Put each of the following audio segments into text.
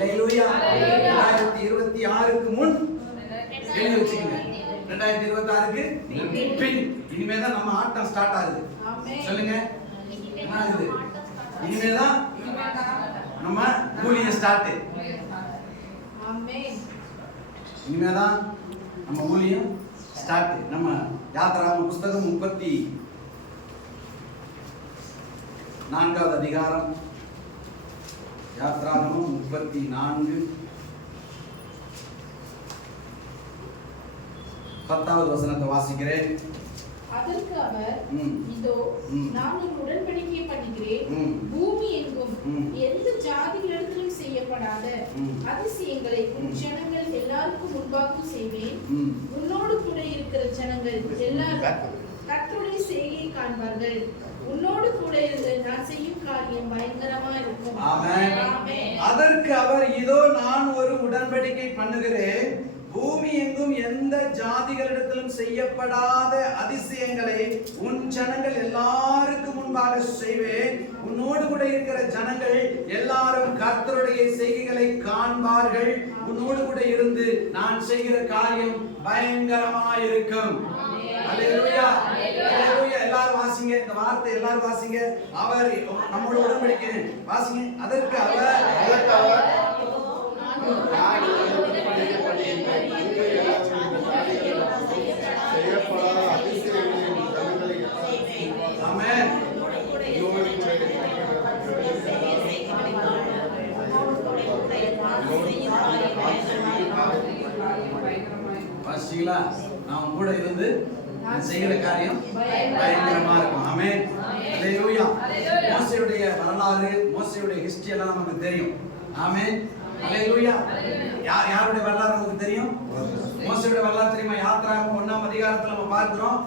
அல்லேலூயா. 2026க்கு முன் எழுதி வச்சுக்கங்க. 2026க்கு பின் இனிமேதான் நம்ம ஆட்டம் ஸ்டார்ட் ஆகுது. சொல்லுங்க, என்ன ஆகுது? இனிமேதான் நம்ம ஊழியம் ஸ்டார்ட். இனிமேதான் நம்ம ஊழியம் ஸ்டார்ட். நம்ம யாத்திராகம புஸ்தகம் 34வது அதிகாரம், யாத்திராகமம் 34 10வது வசனத்தை வாசிக்கிறேன். அதற்கு அவர், இதோ நான் உடன்படிக்கை பண்ணுகிறேன், பூமி எங்கும் எந்த ஜாதிகளிடத்திலும் செய்யப்படாத அதிசயங்களை உன் ஜனங்கள் எல்லாருக்கும் முன்பாக செய்வேன். உன்னோடு கூட இருக்கிற ஜனங்கள் எல்லாரும் கர்த்தருடைய செய்கையை காண்பார்கள். உன்னோடு கூட இருந்து நான் செய்யும் காரியம் பயங்கரமா இருக்கும். ஆமென். அதற்கு அவர், இதோ நான் ஒரு உடன்படிக்கை பண்ணுகிறேன், பூமி எங்கும் எந்த ஜாதிகளிடத்திலும் செய்யப்படாத அதிசயங்களை உன் ஜனங்கள் எல்லாருக்கும் முன்பாக செய்வேன். உன்னோடு கூட இருக்கிற ஜனங்கள் எல்லாரும் கர்த்தருடைய செய்கைகளை காண்பார்கள். உன்னோடு கூட இருந்து நான் செய்கிற காரியம் பயங்கரமாயிருக்கும். அல்லேலூயா, அல்லேலூயா. எல்லாரும் வாசிங்க இந்த வார்த்தை, எல்லாரும் வாசிங்க. அவர் நம்மோட உடன்படிக்கை வாசிங்க. அதற்கு அவர் ஆமென். வாசிங்களா? நான் கூட இருந்து செய்கிற காரியம் பயங்கரமா இருக்கும். ஆமென். அல்லேலூயா. மோசேயுடைய வரலாறு, மோசேயுடைய ஹிஸ்டரி எல்லாம் நமக்கு தெரியும். ஆமென். அல்லேலூயா. யாருடைய வரலாறு நமக்கு தெரியும்? மோசேயுடைய வரலாறு தெரியுமா? யாத்திராகமம் 1ஆம் அதிகாரத்துல நம்ம பார்க்கிறோம்.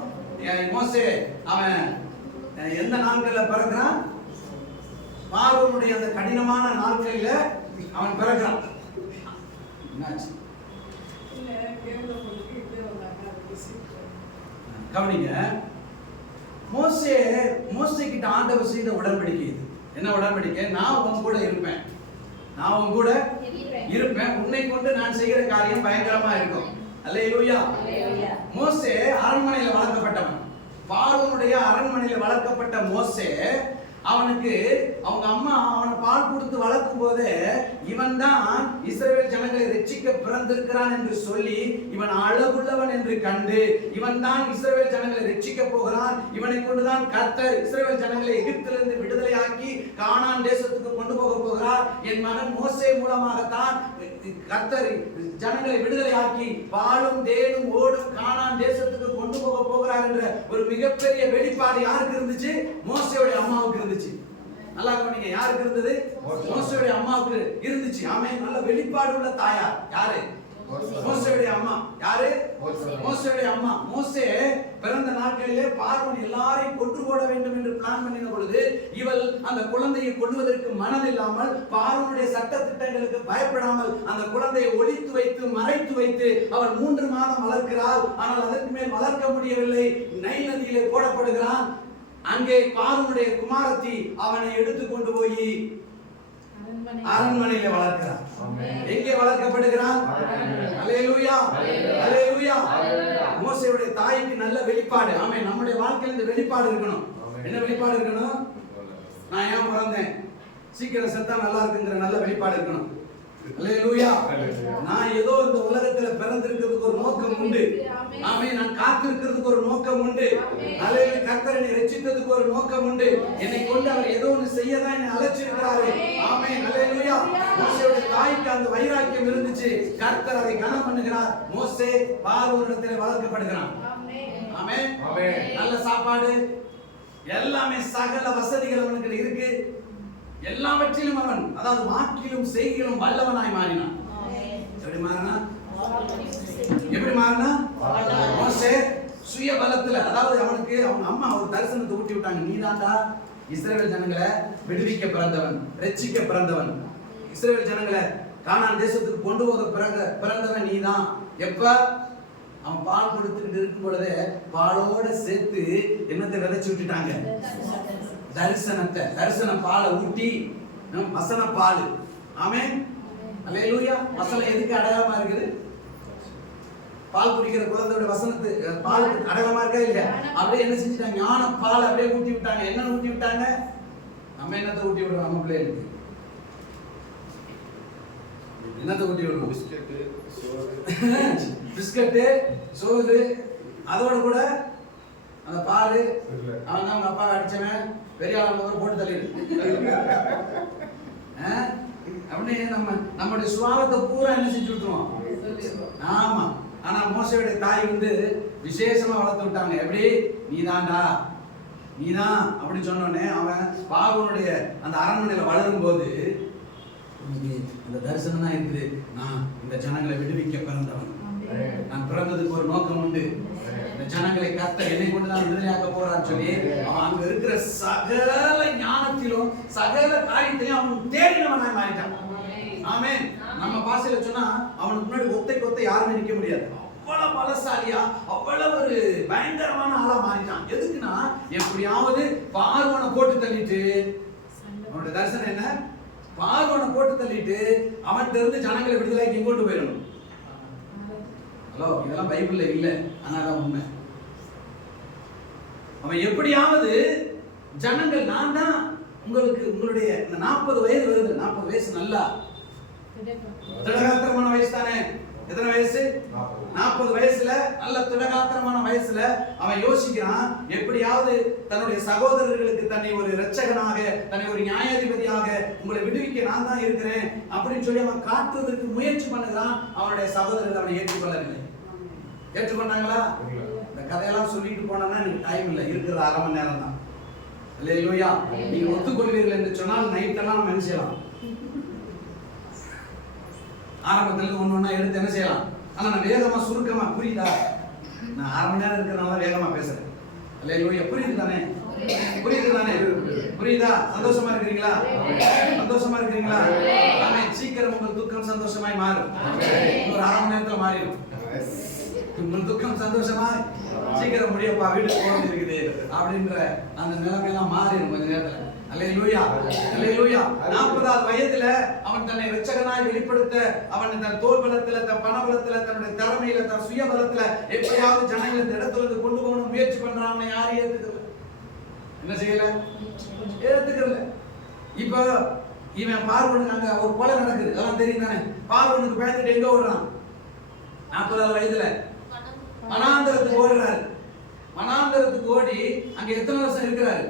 மோசே அவன் எந்த நாட்கள்ல பிறக்கிறான்? பார்வோனுடைய அந்த கடினமான நாட்களில அவன் பிறக்கிறான். என்னாச்சு? கவனிங்க. மோசே கிட்ட ஆண்டவர் செய்த உடன்படிக்கை இது. என்ன உடன்படிக்கை? நான் உன் கூட இருப்பேன், நான் உன் கூட இருப்பேன், உன்னை கொண்டு நான் செய்கிற காரியம் பயங்கரமா இருக்கும். அல்லேலூயா. மோசே அரண்மனையில வளர்க்கப்பட்டவன். பார்வோனுடைய அரண்மனையில வளர்க்கப்பட்ட மோசே, அவனுக்கு அவங்க அம்மா அவனை பால் கொடுத்து வளர்க்கும் போது இவன் தான் இஸ்ரவேல் ஜனங்களை ரட்சிக்க பிறந்திருக்கிறான் என்று சொல்லி இவன் அழகுள்ளவன் என்று கண்டு இவன் தான் இஸ்ரவேல் ஜனங்களை ரட்சிக்க போகிறான், இவனை கொண்டுதான் கர்த்தர் இஸ்ரவேல் ஜனங்களை எகிப்திலிருந்து விடுதலையாக்கி கானான் தேசத்துக்கு கொண்டு போக போகிறார், என் மகன் மோசே மூலமாகத்தான் கர்த்தர் ஜனங்களை விடுதலையாக்கி பாலும் தேனும் ஓடும் கானான் தேசத்துக்கு கொண்டு போக போகிறார் என்ற ஒரு மிகப்பெரிய வெளிப்பாடு யாருக்கு இருந்துச்சு? மோசேயுடைய அம்மாவுக்கு இருந்துச்சு. நல்லா கவனிங்க, யாருக்கு இருந்தது? மோசேயுடைய அம்மாவுக்கு இருந்துச்சு. ஆமென். நல்ல வெளிப்பாடு உள்ள தாயார் யாரு? மோசேயுடைய அம்மா. யாரு? மோசேயுடைய அம்மா. மோசே பிறந்த நாட்களிலே பார்வோன் எல்லாரையும் கொன்று போட வேண்டும் என்று பிளான் பண்ணின பொழுது இவள் அந்த குழந்தையை கொல்வதற்கு மனதில்லாமல் பார்வோனுடைய சட்ட திட்டங்களுக்கு பயப்படாமல் அந்த குழந்தையை ஒளித்து வைத்து மறைத்து வைத்து அவள் 3 மாதம் வளர்க்கிறாள். ஆனால் அதற்கு மேல் வளர்க்க முடியவில்லை. நைல் நதியிலே போடப்படுகிறான். அங்கே பார்வோனுடைய குமாரத்தி அவனை எடுத்து கொண்டு போய் அரண்மனையில வளர்க்கிறார். எங்கே வளர்க்கப்படுகிறான்? அல்லேலூயா, அல்லேலூயா. மோசேயுடைய தாய்க்கு நல்ல வெளிப்பாடு. ஆமென். நம்முடைய வாழ்க்கையில இந்த வெளிப்பாடு இருக்கணும். என்ன வெளிப்பாடு இருக்கணும்? நான் ஏன் பிறந்தேன், சீக்கிரம் செத்தா நல்லா இருக்குங்கிற நல்ல வெளிப்பாடு இருக்கணும். அல்லேலூயா. நான் ஏதோ இந்த உலகத்துல பிறந்திருக்கிறதுக்கு ஒரு நோக்கம் உண்டு. ஆமென். நான் காத்திருக்கிறதுக்கு ஒரு நோக்கம் உண்டு. அல்லேலூயா. கர்த்தர் என்னை ரட்சித்ததுக்கு ஒரு நோக்கம் உண்டு. என்னை கொண்டு அவர் ஏதோ ஒன்று செய்ய தான் என்னை அழைச்சிருக்கிறாரு. ஆமென். அல்லேலூயா. மோசேயுடைய தாய்க்கு அந்த வைராக்கியம் இருந்துச்சு. கர்த்தர் அதை கனம் பண்ணுகிறார். மோசே பார்வோனிடத்திலே வளர்க்கப்படுகிறான். ஆமென். நல்ல சாப்பாடு, எல்லாமே சகல வசதிகள் அவனுக்கு இருக்கு. எல்லாவற்றிலும் அவன், அதாவது வாக்கிலும் செய்கையிலும் வல்லவனாய் மாறினான். எப்படி மாறினா? எப்படி மாறினா? மோசே சுய பலத்துல, அதாவது அவனுக்கு அவங்க அம்மா ஒரு தரிசனத்தை ஊட்டி விட்டாங்க. நீதான்டா இஸ்ரவேல் ஜனங்களை விடுவிக்க பிறந்தவன், ரட்சிக்க பிறந்தவன், இஸ்ரவேல் ஜனங்களை கானான் தேசத்துக்கு கொண்டு போக பிறந்தவன் நீதான். எப்ப அவன் பால் கொடுத்துக்கிட்டு இருக்கும் பொழுது பாலோட சேர்த்து என்னத்தை விதைச்சு விட்டுட்டாங்க? தரிசனத்தை. தரிசன பாலை ஊட்டி வசன பால். ஆமென். அல்லேலூயா. வசனம் எதுக்கு அடையாளமா இருக்குது? பால் குடிக்கிற குழந்தையோட வசனத்து பால் அடையாளமா இருக்கா இல்லையா? அப்படியே என்ன செஞ்சுட்டாங்க? ஞான பால் அப்படியே ஊட்டி விட்டாங்க. என்ன ஊட்டி விட்டாங்க? நம்ம என்னத்தை ஊட்டி விடுறோம்? நம்ம பிள்ளைகளுக்கு என்னத்தை ஊட்டி விடுறோம்? பிஸ்கட்டு, சோறு, அதோட கூட அந்த பால். அவன் தான் அவங்க அப்பா அடிச்சவன், பெரிய ஆளுங்க போட்டு தள்ளிடு அப்படின்னு நம்முடைய சுவாபத்தை பூரா என்ன செஞ்சு விட்டுருவோம். ஆமா. ஆனா மோசேயுடைய தாய் விசேஷமா வளர்த்து விட்டாங்க. எப்படி? நீதான்டா, நீதான் அப்படின்னு சொன்னோடனே அவன் பாவனுடைய அந்த அரண்மனையில வளரும் போது அந்த தரிசனம் தான் இருக்குது. நான் இந்த ஜனங்களை விடுவிக்க பிறந்தவன், நான் பிறந்ததுக்கு ஒரு நோக்கம் உண்டு, இந்த ஜனங்களை கர்த்தர் என்னை கொண்டு தான் விடுதலையாக்க போறான்னு சொல்லி அவன் அங்க இருக்கிற சகல ஞானத்திலும் சகல காரியத்திலையும் அவன் தேடினவனாய் மாறிட்டான். ஆமென். நம்ம பாசையில சொன்னா அவனுக்கு முன்னாடி ஒத்தை யாருமே நிக்க முடியாது. அவ்வளவு பலசாலியா, அவ்வளவு ஒரு பயங்கரமான ஆளா மாறிட்டான். எதுக்குன்னா எப்படியாவது பார்வோனை போட்டு தள்ளிட்டு, அவனுடைய தரிசனம் என்ன? பார்வோனை போட்டு தள்ளிட்டு அவன்கிட்ட இருந்து ஜனங்களை விடுதலைக்கு கொண்டு போயிடணும். ஹலோ, இதெல்லாம் பைபிள்ல இல்ல, ஆனா அதான் உண்மை. அவன் எப்படியாவது ஜனங்கள், நான் தான் உங்களுக்கு உங்களுடைய 40 வயது வருது, 40 வயசு நல்லா திடகாத்திரமான வயசு தானே. எத்தனை வயசு? 40 வயசுல, நல்ல திடகாத்திரமான வயசுல அவன் யோசிக்கிறான், எப்படியாவது தன்னுடைய சகோதரர்களுக்கு தன்னை ஒரு இரட்சகனாக, தன்னை ஒரு நியாயாதிபதியாக உங்களை விடுவிக்க நான் தான் இருக்கிறேன் அப்படின்னு சொல்லி அவன் காட்டுவதற்கு முயற்சி பண்ணுகிறான். அவனுடைய சகோதரர்கள் அவனை ஏற்றுக்கொள்ளவில்லை. ஏற்றுக்கொண்டாங்களா? இந்த கதையெல்லாம் சொல்லிட்டு போனா எனக்கு டைம் இல்லை, இருக்கிறது 1/2 மணி நேரம் தான். அல்லேலூயா. நீங்க ஒத்துக்கொள்வீர்கள் என்று சொன்னால் நைட்டெல்லாம் நம்ம என்ன செய்யலாம்? ஆரம்பத்துல ஒண்ணு எடுத்து என்ன செய்யலாம். ஆனா நான் வேகமா சுருக்கமா, புரியுதா? நான் 1/2 மணி நேரம் இருக்கிறனால வேகமா பேசுறேன். அல்லேலூயா. புரியுது தானே? புரியுது தானே? புரியுதா? சந்தோஷமா இருக்கிறீங்களா? சந்தோஷமா இருக்கிறீங்களா? ஆமென். சீக்கிரம் உங்கள் துக்கம் சந்தோஷமாய் மாறும். ஒரு 1/2 மணி நேரத்துல மாறிடும். உங்கள் துக்கம் சந்தோஷமா சீக்கிரம் முடியப்பா, வீட்டுக்கு போறது இருக்குது அப்படின்ற அந்த நிலைமையெல்லாம் மாறிடும் கொஞ்ச நேரத்துல. அல்லேலூயா. அல்லேலூயா. 40வது வயதுல அவன் தன்னை இரட்சகனாய் வெளிப்படுத்த, அவன் தன் தோல் பலத்துல, தன் பண பலத்துல, தன்னுடைய திறமையில, தன் சுய பலத்துல எப்படியாவது ஜனங்களை இந்த இடத்துல இருந்து கொண்டு போகணும் முயற்சி பண்றான். அவனை யாரும் ஏத்துக்கல. என்ன செய்யல? ஏத்துக்கல. இப்ப இவன் பார்வோனுக்கு அங்க ஒரு கொலை நடக்குது, அதெல்லாம் தெரியும் தானே. பார்வோனுக்கு பயந்துட்டு எங்க ஓடுறான்? 40வது வயதுல வனாந்தரத்துக்கு ஓடுறாரு. வனாந்தரத்துக்கு ஓடி அங்க எத்தனை வருஷம் இருக்கிறாரு?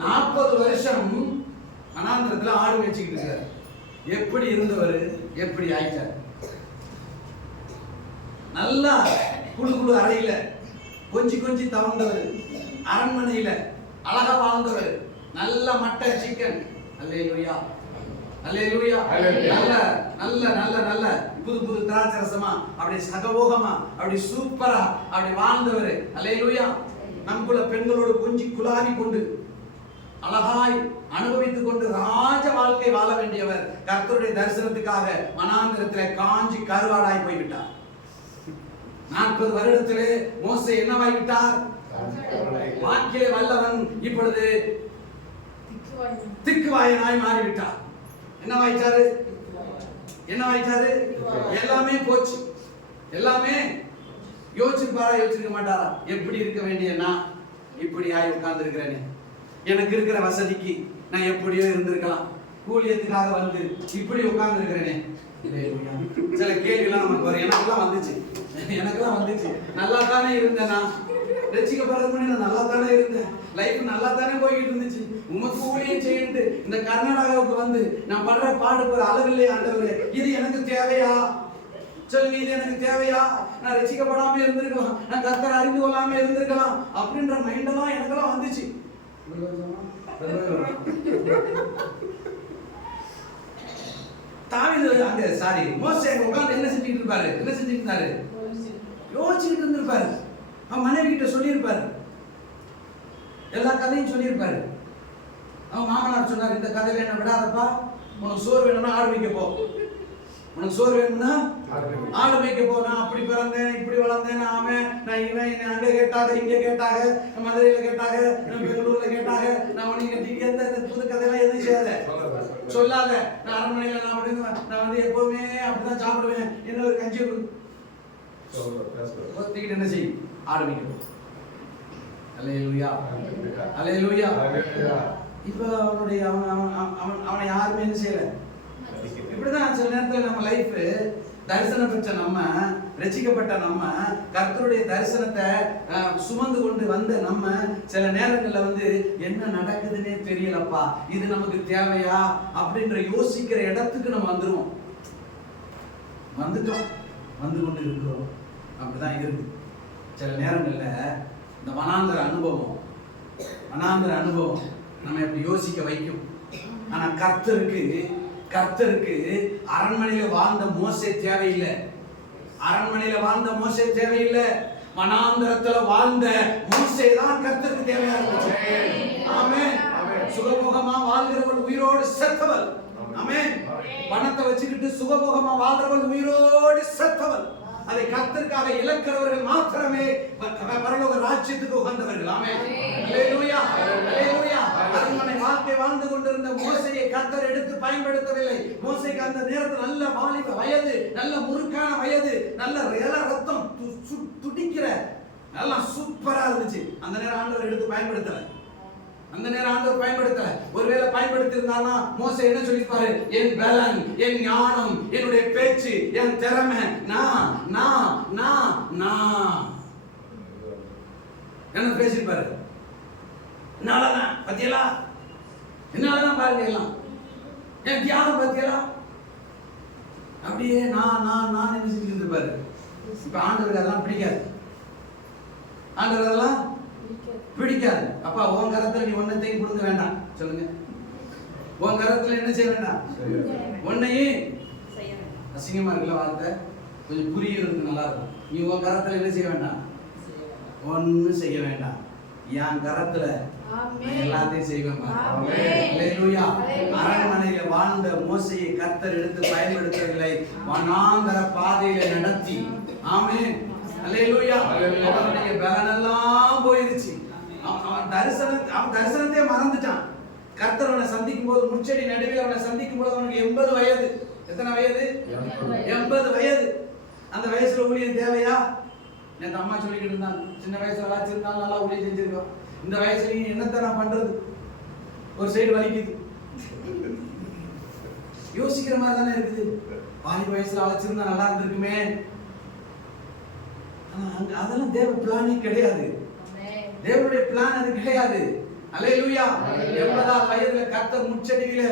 40 வருஷம் வனாந்தரத்துல ஆடு மேய்ச்சிக்கிட்டு இருக்காரு. எப்படி இருந்தவர் எப்படி ஆயிட்டார்? நல்லா குழு அறையில கொஞ்சி தவழ்ந்தவர், அரண்மனையில அழகா வாழ்ந்தவர், நல்ல மட்டன் சிக்கன். அல்லேலூயா. அல்லேலூயா. நல்ல நல்ல நல்ல நல்ல புது திராட்சை ரசமா, அப்படி சகவோகமா, அப்படி சூப்பரா அப்படி வாழ்ந்தவர். அல்லேலூயா. நமக்குள்ள பெண்களோடு கொஞ்சி குலாவி கொண்டு அழகாய் அனுபவித்துக் கொண்டு ராஜ வாழ்க்கை வாழ வேண்டியவர் கர்த்தருடைய தரிசனத்துக்காக வனாந்தரத்திலே காஞ்சி கருவாடாய் போய்விட்டார். 40 வருடத்திலே மோசே என்னவாய் விட்டார்? வாக்கிலே வல்லவன் இப்பொழுது திக்குவாயனாய் மாறிவிட்டார். என்னவாயிட்டாரு? என்னவாயிட்டாரு? எல்லாமே போச்சு. எல்லாமே யோசிச்சிருப்பாரா? யோசிச்சிருக்க மாட்டாரா? எப்படி இருக்க வேண்டிய நான் இப்படி ஆகி உட்கார்ந்து இருக்கிறேனே, எனக்கு இருக்கிற வசதிக்கு நான் எப்படியோ இருந்திருக்கலாம், ஊழியத்துக்காக வந்து இப்படி உட்கார்ந்து இருக்கிறேனே. சில கேள்விலாம் நமக்கு வரும். எனக்கெல்லாம் வந்துச்சு. நல்லா தானே இருந்தேன், நான் ரட்சிக்கப்படுறது முன்னாடி நான் நல்லா தானே இருந்தேன், லைஃப் நல்லா தானே போய்கிட்டு இருந்துச்சு, உமக்கு ஊழியம் செய்யிட்டு இந்த கர்நாடகாவுக்கு வந்து நான் படுற பாடுக்கு ஒரு அளவில்லை ஆண்டவரே, இது எனக்கு தேவையா? சொல்லுங்க, இது எனக்கு தேவையா? நான் ரட்சிக்கப்படாம இருந்திருக்கலாம், நான் கர்த்தரை அறிந்து கொள்ளாம இருந்திருக்கலாம் அப்படின்ற மைண்டெல்லாம் எனக்கெல்லாம் வந்துச்சு. தாவீது அங்க மோசே உட்கார்ந்து என்ன செஞ்சுட்டு இருப்பாரு? என்ன செஞ்சுட்டு இருந்தாரு? யோசிச்சுட்டு இருந்திருப்பாரு. அவன் மனைவி கிட்ட சொல்லியிருப்பாரு, எல்லா கதையும் சொல்லியிருப்பாரு. அவன் மாமனார் சொன்னார், இந்த கதையில என்ன விடாதப்பா, உனக்கு சோறு வேணும்னா ஆடு மேய்க்க போ, உனக்கு சோறு வேணும்னா ஆடு மேய்க்க போ. நான் அப்படி பிறந்தேன், இப்படி வளர்ந்தேன், நான் இவன் அங்க கேட்டாங்க, இங்க கேட்டாங்க, மதுரையில கேட்டாங்க, பெங்களூர்ல கேட்டாங்க, நான் உனக்கு எந்த புது கதையெல்லாம் எதுவும் செய்யாத. சொல்லாத. நான் அரண்மனையில நான் வந்து எப்பவுமே அப்படிதான் சாப்பிடுவேன். என்ன ஒரு கஞ்சி ஒத்திக்கிட்டு என்ன செய்யும் ஆரம்பிக்கும். அல்லேலூயா, அல்லேலூயா. இப்ப அவனை யாருமே என்ன செய்யல. இப்படிதான் சில நேரத்தில் நம்ம லைஃப் தரிசனம் பெற்ற நம்ம, ரட்சிக்கப்பட்ட நம்ம, கர்த்தருடைய தரிசனத்தை சுமந்து கொண்டு வந்த நம்ம சில நேரங்கள்ல வந்து என்ன நடக்குதுன்னே தெரியலப்பா, இது நமக்கு தேவையா அப்படின்ற யோசிக்கிற இடத்துக்கு நம்ம வந்துருவோம். வந்துட்டோம், வந்து கொண்டு இருக்கிறோம். அப்படிதான் இருக்கு. சில நேரங்கள்ல இந்த வனாந்தர அனுபவம் நம்ம எப்படி யோசிக்க வைக்கும். ஆனா கர்த்தருக்கு அரண்மனையில வாழ்ந்த மோசே தேவையில்லை. அரண்மனையில வாழ்ந்த மோசே தேவையில்லை. வனாந்தரத்துல வாழ்ந்த மோசே தான் கர்த்தருக்கு தேவையா இருந்துச்சு. ஆமென். சுகபோகமா வாழ்கிறவள் உயிரோடு செத்தவள். ஆமென். பணத்தை வச்சுக்கிட்டு சுகபோகமா வாழ்றவள் உயிரோடு செத்தவள். அதை கர்த்தருக்காக இழக்கிறவர்கள் மாத்திரமே பரலோக ராஜ்யத்துக்கு உகந்தவர்கள். ஆமென். அல்லேலூயா, அல்லேலூயா. அரண்மனை வாழ்க்கை வாழ்ந்து கொண்டிருந்த மோசேயை கர்த்தர் எடுத்து பயன்படுத்தவில்லை. மோசேக்கு அந்த நேரத்தில் நல்ல வாலிப வயது, நல்ல முறுக்கான வயது, நல்ல ரத்தம் துடிக்கிற நல்லா சூப்பரா இருந்துச்சு. அந்த நேரம் ஆண்டவர் எடுத்து பயன்படுத்தல. ஒருவேளை பயன்படுத்தி இருந்தானா மோசே என்ன சொல்லிருப்பாரு? என் பலன், என் ஞானம், என்னுடைய பேச்சு, என் திறமை, என்ன பேசிருப்பாரு? என்னாலதான் பத்தியலா, என்னாலதான் பாருங்க எல்லாம், என் தியானம் பத்தியலா, அப்படியே நான் என்ன செஞ்சுட்டு இருப்பாரு. இப்ப ஆண்டவருக்கு அதெல்லாம் பிடிக்காது. ஆண்டவர் அதெல்லாம் பிடிக்காது. அப்பா உன் கரத்துல நீ ஒன்னத்தையும் கொடுக்க வேண்டாம். சொல்லுங்க, உன் கரத்துல என்ன செய்ய வேண்டாம்? ஒன்னையும் அசிங்கமா இருக்குல்ல வார்த்தை, கொஞ்சம் புரியுறது நல்லா இருக்கும். நீ உன் கரத்துல என்ன செய்ய வேண்டாம்? ஒன்னும் செய்ய வேண்டாம். என் கரத்துல எல்லாத்தையும் செய்வேன். அல்லேலூயா. அரண்மனையில வாழ்ந்த மோசேயை கர்த்தர் எடுத்து பயன்படுத்தவில்லை. வனாந்தர பாதையில நடத்தி. ஆமென். அல்லேலூயா. அவனுடைய பலனெல்லாம் போயிருச்சு. அவன் தரிசனத்தையே மறந்துட்டான். கர்த்தர் அவனை சந்திக்கும் போது, முச்செடி நடுவில் அவனை சந்திக்கும் போது அவனுக்கு 80 வயது. எத்தனை வயது? 80 வயது. அந்த வயசுல ஊழியம் தேவையா? நேற்று அம்மா சொல்லிக்கிட்டு இருந்தாங்க, சின்ன வயசுல வச்சிருந்தாலும் நல்லா ஊழியம் செஞ்சிருக்கோம். இந்த வயசுலயும் என்னத்தை நான் பண்றது? ஒரு சைடு வலிக்குது. யோசிக்கிற மாதிரி தானே இருக்குது. வாலிப வயசுல அழைச்சிருந்தா நல்லா இருந்திருக்குமே. அதெல்லாம் தேவ பிளானே கிடையாது. தேவனுடைய பிளான் அது கிடையாது. அல்லேலூயா. 80 வயதுல கர்த்தர் முச்செடியில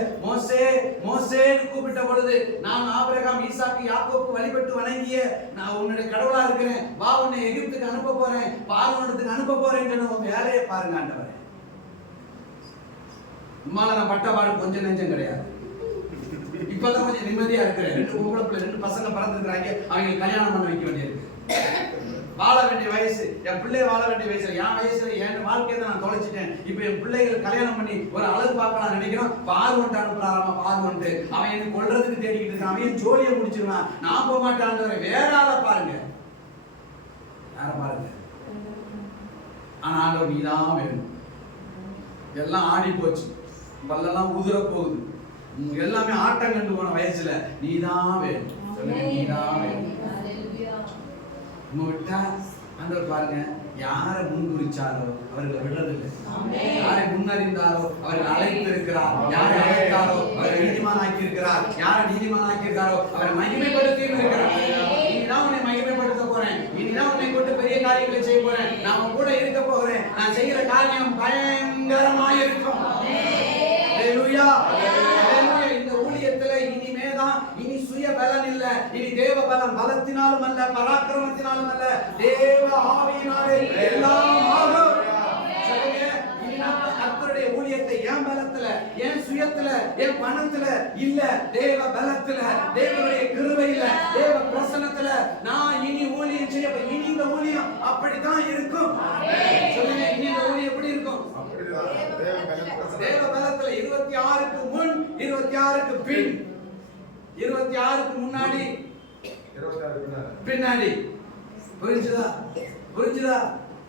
மோசேன்னு கூப்பிட்ட பொழுது, நான் ஆபிரகாம், ஈசாக்கு, யாக்கோபு வழிபட்டு வணங்கிய நான் உன்னுடைய கடவுளா இருக்கிறேன், வா உன்னை எகிப்துக்கு அனுப்ப போறேன், பார்வோனுக்கு அனுப்ப போறேன்னு உன் வேலையை பாருங்க ஆண்டவரே. உம்மால நான் பட்டபாடு கொஞ்சம் நெஞ்சம் கிடையாது. இப்பதான் கொஞ்சம் நிம்மதியா இருக்கிறேன். 2 பொம்பளை பிள்ளை, 2 பசங்க பிறந்திருக்கிறாங்க. அவங்க கல்யாணம் பண்ண வைக்க வேண்டியிருக்கு. வாழ வேண்டிய வயசு, என் பிள்ளை வாழ வேண்டிய வயசு, என் வயசுல என் வாழ்க்கையை நான் தொலைச்சிட்டேன். இப்ப என் பிள்ளைகள் கல்யாணம் பண்ணி ஒரு அழகு பார்க்கலாம் நினைக்கிறோம். பார்வன்ட்டு அனுப்புறாராமா, பார்வன்ட்டு அவன் எனக்கு கொல்றதுக்கு தேடிக்கிட்டு இருக்கான். அவன் ஜோலியை முடிச்சிருவான். நான் போக மாட்டான். வேற ஆளை பாருங்க, யார பாருங்க. ஆனா ஆண்டவர் நீதான் வேணும். எல்லாம் ஆடி போச்சு, பல்லெல்லாம் உதிர போகுது, எல்லாமே ஆட்டம் கண்டு போன வயசுல நீதான் வேணும். நீதான் வேணும். விட்டா ஆண்டவர் பாருங்க, யாரை முன்குறிச்சாரோ அவர்களை விடுறதில்லை. யாரை முன்னறிந்தாரோ அவர்கள் அழைத்து இருக்கிறார். யாரை அழைத்தாரோ அவரை நீதிமானாக்கி இருக்கிறார். யாரை நீதிமானாக்கி இருக்காரோ அவரை மகிமைப்படுத்தி இருக்கிறார். இனிதான் உன்னை மகிமைப்படுத்த போறேன், இனிதான் உன்னை கொண்டு பெரிய காரியங்களை செய்ய போறேன், நாம கூட இருக்க போகிறேன், நான் செய்கிற காரியம் பயங்கரமாக இருக்கும். அல்லேலூயா. இந்த ஊழியத்துல இனிமேதான் இனி சுய பலன் இல்ல, இனி தேவ பலன். பலத்தினாலும் அல்ல, பராக்கிரமத்தினாலும் அல்ல, தேவ ஆவியினாலே எல்லாம் ஆகும். கர்த்தருடைய ஊழியத்தை என் பலத்துல, என் சுயத்துல, என் பணத்துல இல்ல, தேவ பலத்துல, தேவனுடைய கிருபையில, தேவ பிரசன்னத்துல நான் இனி ஊழியம் செய்ய. இனி இந்த ஊழியம் அப்படித்தான் இருக்கும். சொல்லுங்க, இனி இந்த ஊழியம் எப்படி இருக்கும்? தேவ பலத்துல. 26க்கு முன், 26க்கு பின், 26க்கு முன்னாடி, 26க்கு பின்னாடி. புரிஞ்சுதா?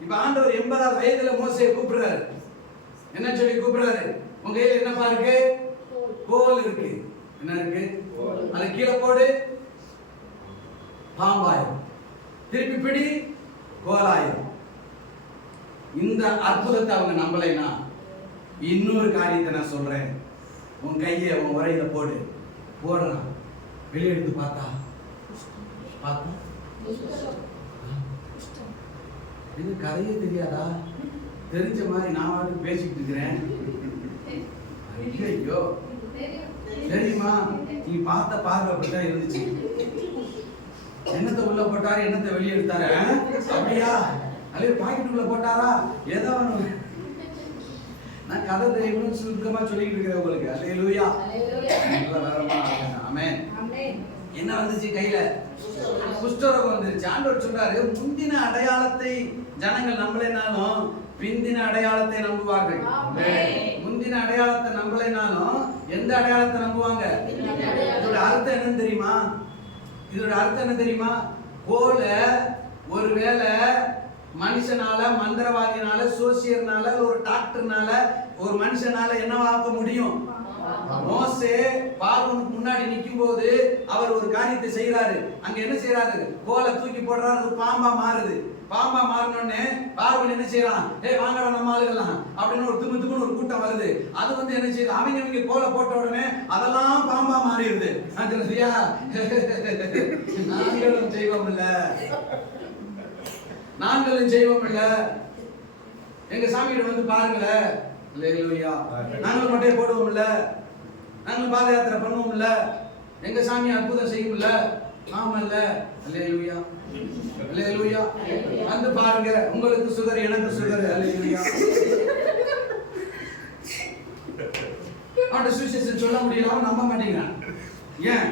இப்ப ஆண்டவர் 80 வயதுல மோசேயை கூப்பிடுறாரு. என்ன சொல்லி கூப்பிடுறாரு? உங்க கையில என்னப்பா இருக்கு? கோல் இருக்கு. என்ன இருக்கு? அது கீழே போடு, பாம்பாயிரும். திருப்பி பிடி, கோலாயிரும். இந்த அற்புதத்தை அவங்க நம்பலைன்னா இன்னொரு காரியத்தை நான் சொல்றேன். உன் கையை உன் உரையில போடு. போடுறான், வெளியே எடுத்து பார்த்தா இது கதையே தெரியாதா? தெரிஞ்ச மாதிரி நான் வந்து பேசிக்கிட்டு இருக்கிறேன். ஐயோ, தெரியுமா? நீ பார்த்த பார்வை அப்படிதான் இருந்துச்சு. என்னத்தை உள்ள போட்டாரு, என்னத்தை வெளியே எடுத்தாரு? அப்படியா? அல்லது பாக்கெட்டுக்குள்ள போட்டாரா? ஏதோ நான் கதை தெரியும்னு சுருக்கமா சொல்லிட்டு இருக்கிறேன் உங்களுக்கு. அல்லேலூயா. ஆமென். என்ன வந்துச்சு கையில? குஷ்டரோகம் வந்துருச்சு. ஆண்டவர் சொல்றாரு, முந்தின அடையாளத்தை ஜனங்கள் நம்பலைனாலும் பிந்தின அடையாளத்தை நம்புவார்கள். முந்தின அடையாளத்தை நம்பலைனாலும் எந்த அடையாளத்தை நம்புவாங்க? இதோட அர்த்தம் என்னன்னு தெரியுமா? இதோட அர்த்தம் என்ன தெரியுமா? போல ஒருவேளை மனுஷனால, மந்திரவாதினால, சோசியர்னால, ஒரு டாக்டர்னால, ஒரு மனுஷனால என்னவாக்க முடியும்? மோசே பார்வோனுக்கு முன்னாடி நிக்கும் போது அவர் ஒரு காரியத்தை செய்யறாரு. அங்க என்ன செய்யறாரு? கோலை தூக்கி போடுறாரு, அது பாம்பா மாறுது. பாம்பா மாறினோடனே பார்வன் என்ன செய்யறான்? ஏய் வாங்கடா நம்ம ஆளுகள்லாம் அப்படின்னு ஒரு தும்முன்னு ஒரு கூட்டம் வருது. அது வந்து என்ன செய்யுது? அவங்க கோலை போட்ட உடனே அதெல்லாம் பாம்பா மாறிடுது. நாங்களும் செய்வோம் இல்ல, நாங்களும் செய்வோம் இல்ல. எங்க சாமிகிட்ட வந்து பாருங்களேன். நாங்களும் மட்டையை போடுவோம் இல்ல, நாங்களும் பாத யாத்திரை பண்ணுவோம் இல்ல, எங்க சாமி அற்புதம் செய்யும் இல்ல. ஆமல்ல. அல்லேலூயா, அல்லேலூயா. வந்து பாருங்க, உங்களுக்கு சுகர், எனக்கு சுகர். அல்லேலூயா. அவன் சுவிசேஷம் சொல்ல முடியல, நம்ப மாட்டேங்கிறான். ஏன்?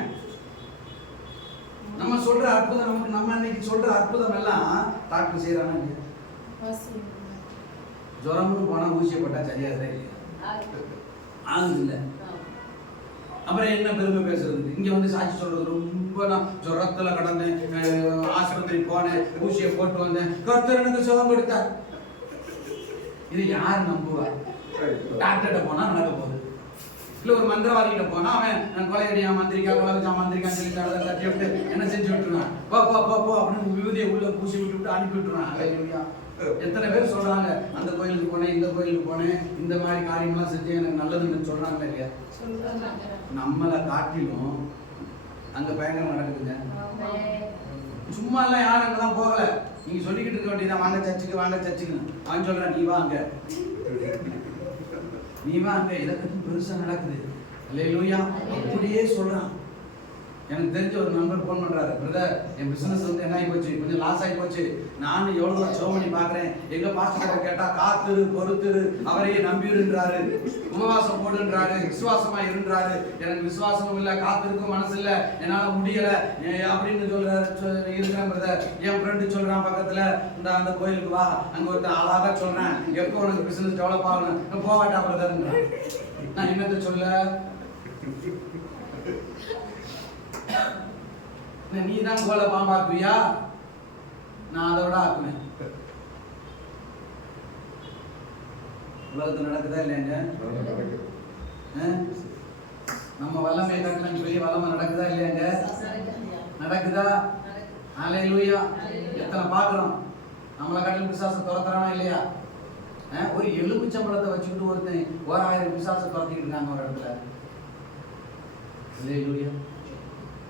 நம்ம சொல்ற அற்புதம், நமக்கு நம்ம அன்னைக்கு சொல்ற அற்புதம் எல்லாம் டாக்டர் செய்யறாங்க இல்லையா? ஜுரம்னு போனா ஊசியை போட்டா சரியாதா இல்லையா? ஆகுது இல்ல. அப்புறம் என்ன பெருமை பேசுறது? இங்க வந்து சாட்சி சொல்றது, ரொம்ப நான் ஜுரத்துல கடந்தேன், ஆஸ்பத்திரி போனேன், ஊசியை போட்டு வந்தேன், கர்த்தர் எனக்கு சுகம் கொடுத்தார். இது யார் நம்புவா? டாக்டர்கிட்ட போனா நடக்க போகுது. இல்ல ஒரு மந்திரவாதிகிட்ட போனா அவன் கொலையடியா மந்திரிக்கா, கொலை மந்திரிக்கான்னு சொல்லி தட்டி விட்டு என்ன செஞ்சு விட்டுருவான்? போ போ போ போ அப்படின்னு விபூதியை உள்ள பூசி விட்டு அனுப்பி விட்டுருவான். எத்தனை பேர் சொல்றாங்க, அந்த கோயிலுக்கு போனேன், இந்த கோயிலுக்கு போனேன், இந்த மாதிரி காரியம்லாம் செஞ்சு எனக்கு நல்லதுன்னு சொல்றாங்க இல்லையா? நம்மளை காட்டிலும் அங்க பயங்கரம் நடக்குதுங்க. சும்மா எல்லாம் யாரும் அங்கதான் போகல. நீங்க சொல்லிக்கிட்டு இருக்க வேண்டியதான், வாங்க சர்ச்சுக்கு, வாங்க சர்ச்சுக்கு. அவன் சொல்றான், நீ வாங்க, நீ வாங்க, இதை பத்தி பெருசா நடக்குது. அல்லேலூயா. அப்படியே சொல்றான். எனக்கு தெரிஞ்ச ஒரு நண்பர் போன் பண்றாரு, பிரதர் என் பிசினஸ் வந்து என்ன ஆகி போச்சு, கொஞ்சம் லாஸ் ஆகி போச்சு, நானும் எவ்வளவு ஜெபம் பண்ணி பாக்குறேன், எங்க பாஸ்டர் கேட்டா காத்துரு பொறுத்துரு அவரையே நம்பிடுன்றாரு, உபவாசம் போடுன்றாரு, விசுவாசமா இருந்தாரு. எனக்கு விசுவாசமும் இல்ல, காத்திருக்கும் மனசு இல்ல, என்னால முடியல அப்படின்னு இருக்கிறேன் பிரதர். என் ஃப்ரெண்டு சொல்றான் பக்கத்துல, இந்த அந்த கோயிலுக்கு வா, அங்க ஒருத்தன் அழகா சொல்றேன், எப்போ உனக்கு பிசினஸ் டெவலப் ஆகணும், போவாட்டா பிரதர்ன்றான். நான் என்னத்த சொல்ல? நீ தான் கோலை பாம்பாக்குவியா? நான் அதை விட ஆக்குவேன். உலகத்துல நடக்குதா இல்லையாங்க? நம்ம வல்லமை கட்டணும் சொல்லி வல்லமை நடக்குதா இல்லையாங்க? நடக்குதா? அல்லேலூயா. எத்தனை பாக்குறோம்? நம்மளை காட்டிலும் பிசாசை துரத்துறானா இல்லையா? ஒரு எலுமிச்சம்பழத்தை வச்சுக்கிட்டு ஒருத்தன் 1000 பிசாசை துரத்திக்கிட்டு இருக்காங்க ஒரு இடத்துல. அல்லேலூயா.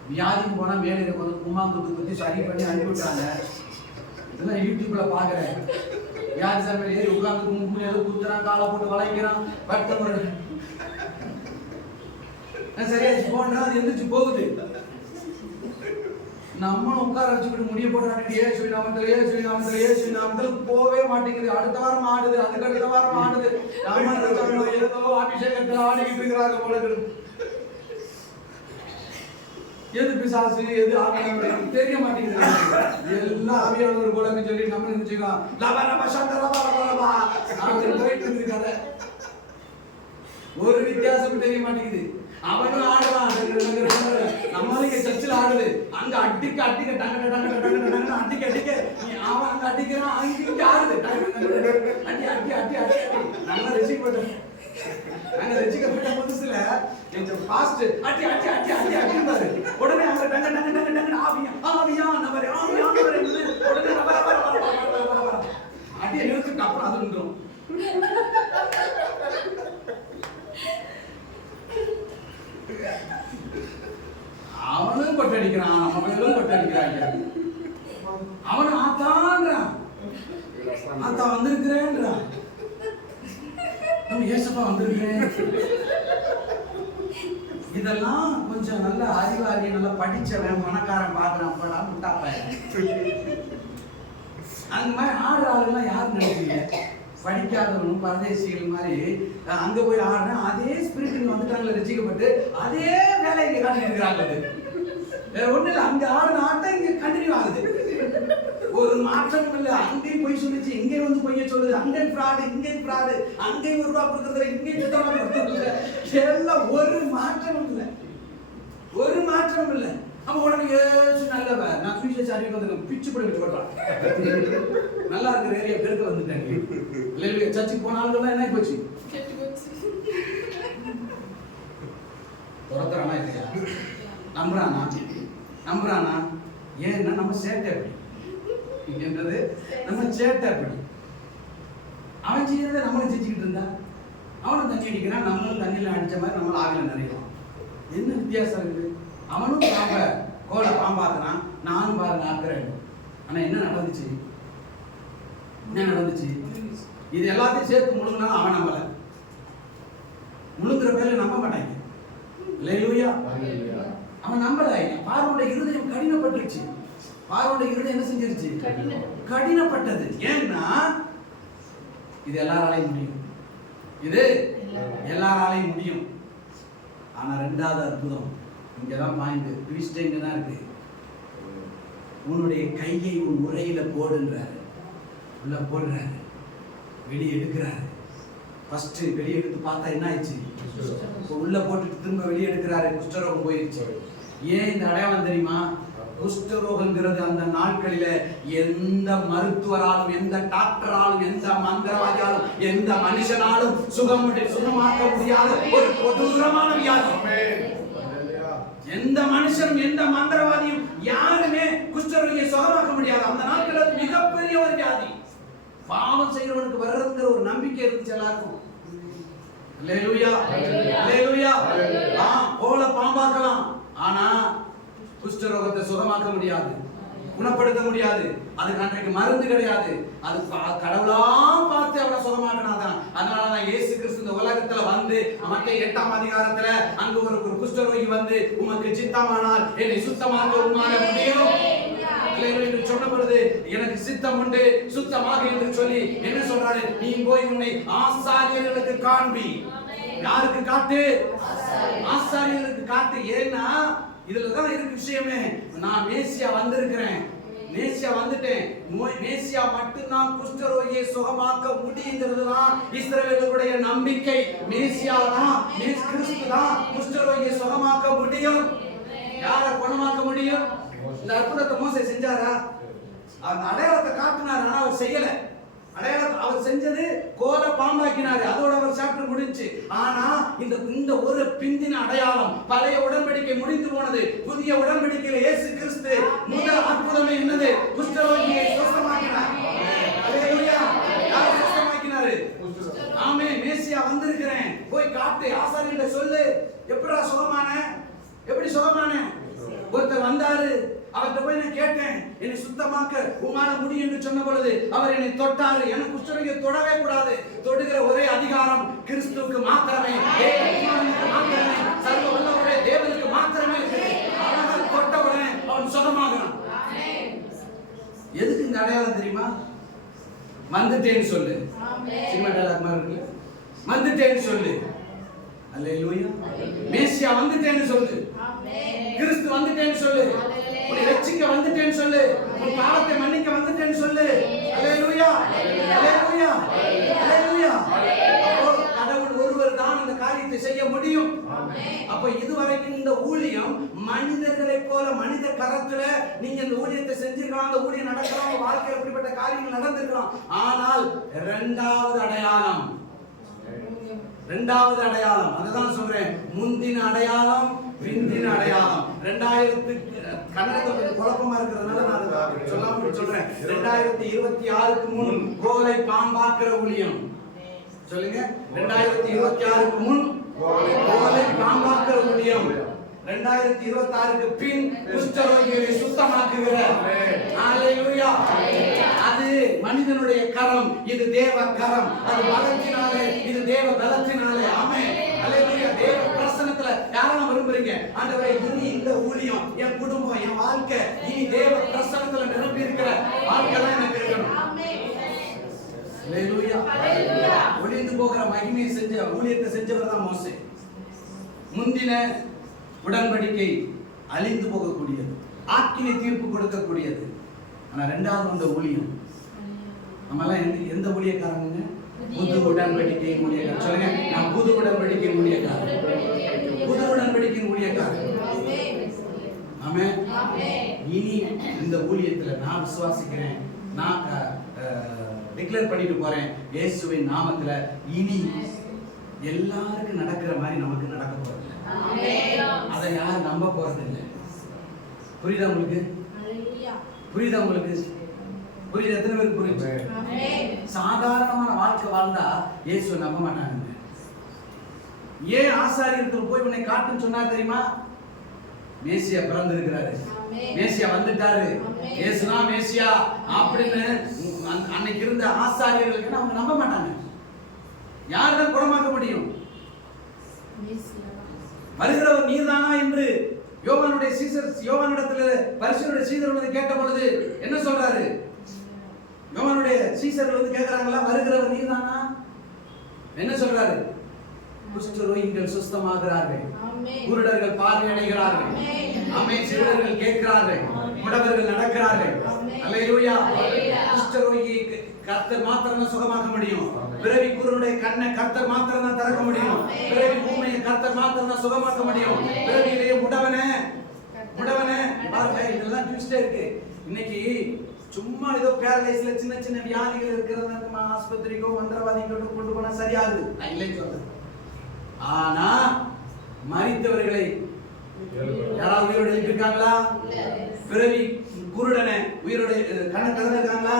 வியாதிக்கு போனா மேலே வந்து கும்மாங்குத்து பத்தி சரி பண்ணி அனுப்பி விட்டாங்க. இதெல்லாம் யூடியூப்ல பாக்குறேன். வியாதி சார் ஏறி உட்காந்து கும்பு ஏதோ குத்துறான், காலை போட்டு வளைக்கிறான், பட்டு சரியாச்சு போன்றா, அது எந்திரிச்சு போகுது. நம்மளும் உட்கார வச்சுக்கிட்டு முடிய போட்டு ஏசுவி நாமத்துல போவே மாட்டேங்குது. அடுத்த வாரம் ஆடுது, அதுக்கு அடுத்த வாரம் ஆடுது. ஏதோ அபிஷேகத்துல ஆடிக்கிட்டு இருக்கிறாங்க போல இருக்கு. எது பிசாசு எது ஆவியானவர் தெரிய மாட்டேங்குது. எல்லாம் ஆவியானவர் போல சொல்லி நம்ம நினைச்சுக்கலாம். ஒரு வித்தியாசம் தெரிய மாட்டேங்குது. அவனும் ஆடுவான், நம்மளுக்கு சர்ச்சில் ஆடுது, அங்க அடிக்க அடிக்க டங்க டங்க டங்க டங்க அடிக்க அடிக்க அவன் அங்க அடிக்கிறான், அங்க ஆடுது, அடி அடி அடி அடி. நல்லா ரசிக்கப்பட்டோம். நாங்க ரசிக்கப்பட்ட புதுசுல பாஸ்ட் அட்டி அட்டி அட்டி அட்டி அட்டிப்பாரு. உடனே அவங்க டங்க டங்க டங்க டங்க ஆவியானவரே ஆவியானவரே உடனே வர அடியை நிறுத்திட்டு அப்புறம் அது நின்றும். அவனும் கொட்டடிக்கிறான், அவனும் கொட்டடிக்கிறாங்க. அவன் ஆத்தான்றான், ஆத்தா வந்திருக்கிறேன்றான், நம்ம ஏசப்பா வந்திருக்கிறேன். இதெல்லாம் கொஞ்சம் நல்ல அறிவாளி, நல்லா படிச்சவன், பணக்காரன் பாக்குறான், படா முட்டாப்ப. அந்த மாதிரி ஆடுற ஆளுலாம் யாரு நினைக்கிறீங்க? படிக்காதவனும் பரதேசிகள் மாதிரி அங்க போய் ஆடுறேன். அதே ஸ்பிரிட் வந்துட்டாங்களே, ரசிக்கப்பட்டு அதே வேலை இங்க காட்டிட்டு இருக்கிறாங்க. வேற ஒண்ணு இல்லை, அங்க ஆடுற ஆட்டம் இங்க கண்டினியூ ஆகுது. ஒரு மாற்றம் இல்லை. அங்கேயும் போய் சொல்லிச்சு, இங்கே வந்து பொய்ய சொல்லுது, அங்கே ஃப்ராடு, இங்கே ஃப்ராடு, அங்கே ஒரு ரூபா கொடுக்குறது, இங்கே சுத்தமா கொடுக்குறது, எல்லாம் ஒரு மாற்றமும் இல்லை, ஒரு மாற்றமும் இல்லை. நம்ம உடனே ஏசு நல்லவன், நான் சுவிசேஷ அறிவிக்க வந்து பிச்சு போட விட்டு போடுறான். நல்லா இருக்கிற ஏரியா பெருக்க வந்துட்டாங்க. இல்லை சர்ச்சுக்கு போன ஆளுங்கள்லாம் என்ன போச்சு, துரத்துறானா இல்லையா? நம்புறானா? நம்புறானா? ஏன்னா நம்ம சேட்டை அப்படி என்றது, நம்ம சேட்டை அப்படி. அவன் செய்யறத நம்மளும் செஞ்சுக்கிட்டு இருந்தா, அவனும் தண்ணி அடிக்கிறான், நம்மளும் தண்ணியில அடிச்ச மாதிரி நம்மளும் ஆவில நிறையலாம். என்ன வித்தியாசம் இருக்குது? அவனும் பாம்ப கோலை பாம்பாக்குறான், நானும் பாருங்க ஆக்குறேன். ஆனா என்ன நடந்துச்சு? என்ன நடந்துச்சு? இது எல்லாத்தையும் சேர்த்து முழுங்கினா அவன் நம்பல. முழுங்குற பேர்ல நம்ப மாட்டாங்க. அல்லேலூயா. அவன் நம்பல. பார்வோனுடைய இருதயம் கடினப்பட்டுருச்சு. பார்வோனுடைய இருதயம் என்ன செஞ்சிருச்சு? கடினப்பட்டது. ஏன்னா இது எல்லாராலையும் முடியும், இது எல்லாராலையும் முடியும். ஆனா ரெண்டாவது அற்புதம் இங்கதான் பாயிண்ட், ட்விஸ்ட் இங்கதான் இருக்கு. உன்னுடைய கையை உன் உரையில போடுன்றாரு. உள்ள போடுறாரு, வெளியே எடுக்கிறாரு. ஃபர்ஸ்ட் வெளியே எடுத்து பார்த்தா என்ன ஆயிடுச்சு? உள்ள போட்டுட்டு திரும்ப வெளியே எடுக்கிறாரு, குஷ்டரோகம் போயிடுச்சு. ஏன் இந்த அடையாளம் தெரியுமா? குஷ்டரோகங்கிறது அந்த நாட்களில எந்த மருத்துவராலும், எந்த டாக்டராலும், எந்த மந்திரவாதியாலும், எந்த மனுஷனாலும் சுகமாக்க முடியாத ஒரு கொடூரமான வியாதி. எந்த மனுஷனும் எந்த மந்திரவாதியும் யாருமே குஷ்டரோகியை சுகமாக்க முடியாது. அந்த நாட்களில் மிகப்பெரிய ஒரு வியாதி. பாவம் செய்யறவனுக்கு வர்றதுங்கிற ஒரு நம்பிக்கை இருந்துச்சு எல்லாருக்கும். அல்லேலூயா, அல்லேலூயா. போல பாம்பாக்கலாம், ஆனா குஷ்டரோகத்தை சுகமாக்க முடியாது, குணப்படுத்த முடியாது. அதுக்கு அன்றைக்கு மருந்து கிடையாது. அது கடவுளா பார்த்து அவனை சுகமாக்கினாதான். அதனாலதான் இயேசு கிறிஸ்து இந்த உலகத்துல வந்து மத்தேயு 8ஆம் அதிகாரத்துல அங்க ஒரு குஷ்டரோகி வந்து, உமக்கு சித்தமானால் என்னை சுத்தமாக்க உம்மால முடியும் என்று சொன்ன பொழுது, எனக்கு சித்தம் உண்டு சுத்தமாக என்று சொல்லி என்ன சொல்றாரு? நீ போய் உன்னை ஆசாரியர்களுக்கு காண்பி. யாருக்கு காட்டு? ஆசாரியர்களுக்கு காட்டு. ஏன்னா இதுலதான் இருக்கு விஷயமே. நான் மேசியா வந்திருக்கிறேன், மேசியா வந்துட்டேன். மேசியா மட்டும்தான் குஷ்டரோகியை சுகமாக்க முடியுங்கிறது தான் இஸ்ரவேலர்களுடைய நம்பிக்கை. மேசியா தான், கிறிஸ்து தான் குஷ்டரோகியை சுகமாக்க முடியும். யாரை குணமாக்க முடியும்? இந்த அற்புதத்தை மோசே செஞ்சாரா? அந்த அடையாளத்தை காட்டினார், ஆனா அவர் செய்யல. அடையாளத்தை அவர் செஞ்சது கோல பாம்பாக்கினாரு, அதோட அவர் சாப்டர் முடிஞ்சு. ஆனா இந்த ஒரு பிந்தின அடையாளம், பழைய உடன்படிக்கை முடிந்து போனது. புதிய உடன்படிக்கையில இயேசு கிறிஸ்து முதல் அற்புதமே என்னது? குஷ்டரோகியை சுத்தமாக்கினார். அல்லேலூயா. யார் சுத்தமாக்கினாரு? ஆமென். மேசியா வந்திருக்கிறேன், போய் காட்டு, ஆசாரியர்கிட்ட சொல்லு. எப்படிடா சுகமான? எப்படி சுகமான? ஒருத்தர் வந்தாரு, அவர்கிட்ட போய் நான் கேட்டேன், என்னை சுத்தமாக்க உமால முடியும் என்று சொன்ன பொழுது அவர் என்னை தொட்டாரு. எனக்கு குஷ்டரோகியை தொடவே கூடாது. தொடுகிற ஒரே அதிகாரம் கிறிஸ்துவுக்கு மாத்திரமே, தேவனுக்கு மாத்திரமே, சர்வ வல்லவருடைய தேவனுக்கு மாத்திரமே இருக்குது. ஆனால் தொட்டவுடனே அவன் சுகமாகிறான். எதுக்கு இந்த அடையாளம் தெரியுமா? வந்துட்டேன்னு சொல்லு. சினிமா டயலாக் மாதிரி இருக்குல்ல, வந்துட்டேன்னு சொல்லு. அல்லேலூயா. மேசியா வந்துட்டேன்னு சொல்லு. கிறிஸ்து வந்துட்டேன்னு சொல்லு. உன்னை ரட்சிக்க வந்துட்டேன்னு சொல்லு. உன் பாவத்தை மன்னிக்க வந்துட்டேன்னு சொல்லு. அல்லேலூயா, அல்லேலூயா, அல்லேலூயா. அப்போ கடவுள் ஒருவர் தான் இந்த காரியத்தை செய்ய முடியும். அப்ப இதுவரைக்கும் இந்த ஊழியம் மனிதர்களை போல, மனித கரத்துல நீங்க இந்த ஊழியத்தை செஞ்சிருக்கலாம், அந்த ஊழியம் நடக்கலாம், உங்க வாழ்க்கையில் அப்படிப்பட்ட காரியங்கள் நடந்திருக்கலாம். ஆனால் இரண்டாவது அடையாளம் இரண்டாவது அடையாளம். அதுதான் சொல்றேன், முந்தின அடையாளம், பிந்தின அடையாளம். 2000 கன்னடத்துல கொஞ்சம் குழப்பமா இருக்கிறதுனால நான் அதை சொல்லாம சொல்றேன். 2026க்கு முன் கோலை பாம்பாக்குற ஊழியம். சொல்லுங்க, 2026க்கு முன் கோலை பாம்பாக்குற ஊழியம். 2026க்கு பின் குஷ்டரோகிகளை சுத்தமாக்குகிற. ஹalleluya. அது மனிதனுடைய கரம், இது தேவ கரம். அது பலத்தினாலே, இது தேவ பலத்தினாலே. ஆமென். ஹalleluya. தேவ பிரசன்னத்துல யாரெல்லாம் விரும்புறீங்க? ஆண்டவரே, இனி இந்த ஊழியம், என் குடும்பம், என் வாழ்க்கை இனி தேவ பிரசன்னத்துல நிரம்பி இருக்கிற வாழ்க்கை தான் எனக்கு இருக்கணும். ஆமென். ஹalleluya. ஹalleluya. ஒளிந்து போகிற மகிமையை செஞ்ச ஊழியத்தை செஞ்சவர் தான் மோசே. முந்தின உடன்படிக்கை அழிந்து போகக்கூடியது, ஆக்கினை தீர்ப்பு கொடுக்கக்கூடியது. ஆனா இரண்டாவது வந்த ஊழியம், நம்ம எல்லாம் எந்த ஊழியக்காரங்க? புது உடன்படிக்கை ஊழியக்காரர். சொல்லுங்க, நான் புது உடன்படிக்கை ஊழியக்காரர், புது உடன்படிக்கை ஊழியக்காரர். ஆமென். இனி இந்த ஊழியத்துல நான் விசுவாசிக்கிறேன், நான் டிக்ளேர் பண்ணிட்டு போறேன் இயேசுவின் நாமத்துல, இனி எல்லாருக்கும் நடக்கிற மாதிரி நமக்கு நடக்க போறது. அதை யாரும் நம்ப போறது இல்லை. புரியுதா உங்களுக்கு? புரியுதா உங்களுக்கு? புரியுது? எத்தனை பேருக்கு புரியுது? சாதாரணமான வாழ்க்கை வாழ்ந்தா இயேசு நம்ப மாட்டாங்க. ஏன் ஆசாரியர்கள் போய் உன்னை காட்டுன்னு சொன்னா தெரியுமா? மேசியா பிறந்து இருக்கிறாரு, மேசியா வந்துட்டாரு, இயேசுனா மேசியா அப்படின்னு அன்னைக்கு இருந்த ஆசாரியர்களுக்கு அவங்க நம்ப மாட்டாங்க. யார்தான் குணமாக்க முடியும்? வருகிறவர் நீர்தானா என்று யோவானுடைய சீசர், யோவானிடத்துல பரிசுத்தருடைய சீடர்கள் வந்து கேட்ட பொழுது என்ன சொல்றாரு? யோவானுடைய சீசர்கள் வந்து கேக்குறாங்களா, வருகிறவர் நீர்தானா? என்ன சொல்றாரு? குஷ்டரோகிகள் சுத்தமாகிறார்கள், குருடர்கள் பார்வையடைகிறார்கள், ஆமென், சிறுவர்கள் கேட்கிறார்கள், முடவர்கள் நடக்கிறார்கள். அல்லேலூயா. குஷ்டரோகி கர்த்தர் மாத்திரம் தான் சுகமாக்க முடியும். பிறவி குருடைய கண்ணை கர்த்தர் மாத்திரம் தான் திறக்க முடியும். பிறவி ஊமையை கர்த்தர் மாத்திரம் தான் சுகமாக்க முடியும். பிறவியிலேயே முடவனே பாருங்க, இதெல்லாம் ட்விஸ்டே இருக்கு. இன்னைக்கு சும்மா ஏதோ பேரலைஸ்ல சின்ன சின்ன வியாதிகள் இருக்கிறது, ஆஸ்பத்திரிக்கோ மந்திரவாதிகளோ கொண்டு போனா சரியாகுது, நான் இல்லைன்னு சொல்றேன். ஆனா மரித்தவர்களை யாராவது உயிரோடு எழுப்பியிருக்காங்களா? பிறவி குருடனை உயிரோடு கண்ணை திறந்திருக்காங்களா?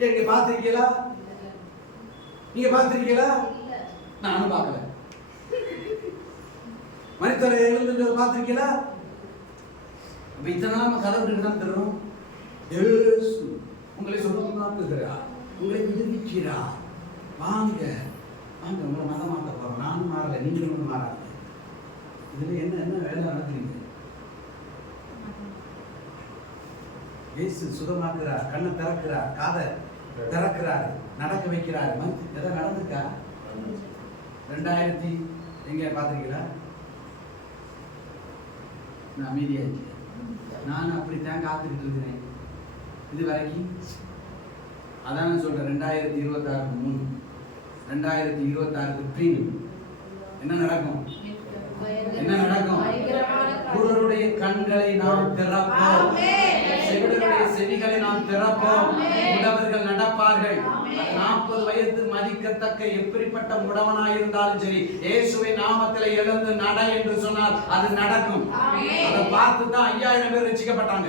நீங்க பாத்திருக்கீங்களா? நீங்க பாத்திருக்கீங்களா? நானும் பார்க்கல. மரித்தவரை எழுந்து பாத்திருக்கீங்களா? அப்ப இத்தனை நாள் கதை விட்டு தான் தரும். இயேசு உங்களை சுகமாக்குகிறார், உங்களை விடுவிக்கிறார், வாங்க வாங்க, உங்களை மதம் மாற்ற போறோம். நானும் மாறல, நீங்களும் ஒன்றும் மாறாது. இதுல என்ன என்ன வேலை நடக்குறீங்க? இயேசு சுகமாக்குறார், கண்ணை திறக்கிறார், காதை திறக்கிறார், நடக்க வைக்கிறார். எதாவது நடந்துக்கா? 2000 எங்க பாத்திருக்கீங்களா? நான் அமைதியா இருக்கேன். நான் அப்படித்தான் காத்துக்கிட்டு இருக்கிறேன் இது வரைக்கும். அதான் சொல்றேன், 2026 முன் 2026க்கு பின் என்ன நடக்கும்? என்ன நடக்கும்? குருடருடைய கண்களை நாம் திறப்போம், செவிடருடைய செவிகளை நாம் திறப்போம், முடவர்கள் நடப்பார்கள். 40 வயது மதிக்கத்தக்க எப்படிப்பட்ட முடவனாய் இருந்தாலும் சரி, இயேசுவின் நாமத்தில் எழுந்து நட என்று சொன்னால் அது நடக்கும். அதை பார்த்து தான் 5000 பேர் ரட்சிக்கப்பட்டாங்க,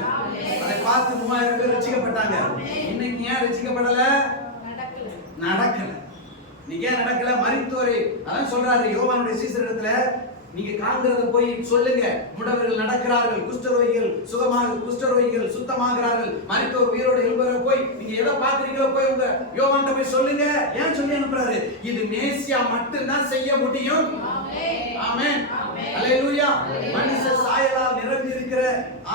அதை பார்த்து 3000 பேர் ரட்சிக்கப்பட்டாங்க. இன்னைக்கு ஏன் ரட்சிக்கப்படல? நடக்கல. நீங்க ஏன் நடக்கல? மரித்தோரை அதான் சொல்றாரு யோவானுடைய சீசரிடத்துல, நீங்க காண்கிறத போய் சொல்லுங்க, முடவர்கள் நடக்கிறார்கள், குஷ்டரோகிகள் சுத்தமாகிறார்கள், மரித்தோர் உயிரோடு எழும்புகிற போய் நீங்க எதை பாக்குறீங்களோ போய் உங்க யோவான்கிட்ட போய் சொல்லுங்க. ஏன் சொல்லி அனுப்புறாரு? இது மேசியா மட்டும் தான் செய்ய முடியும். ஆமென். அல்லேலூயா. மனுஷ சாயலால் நிரம்பி இருக்கிற,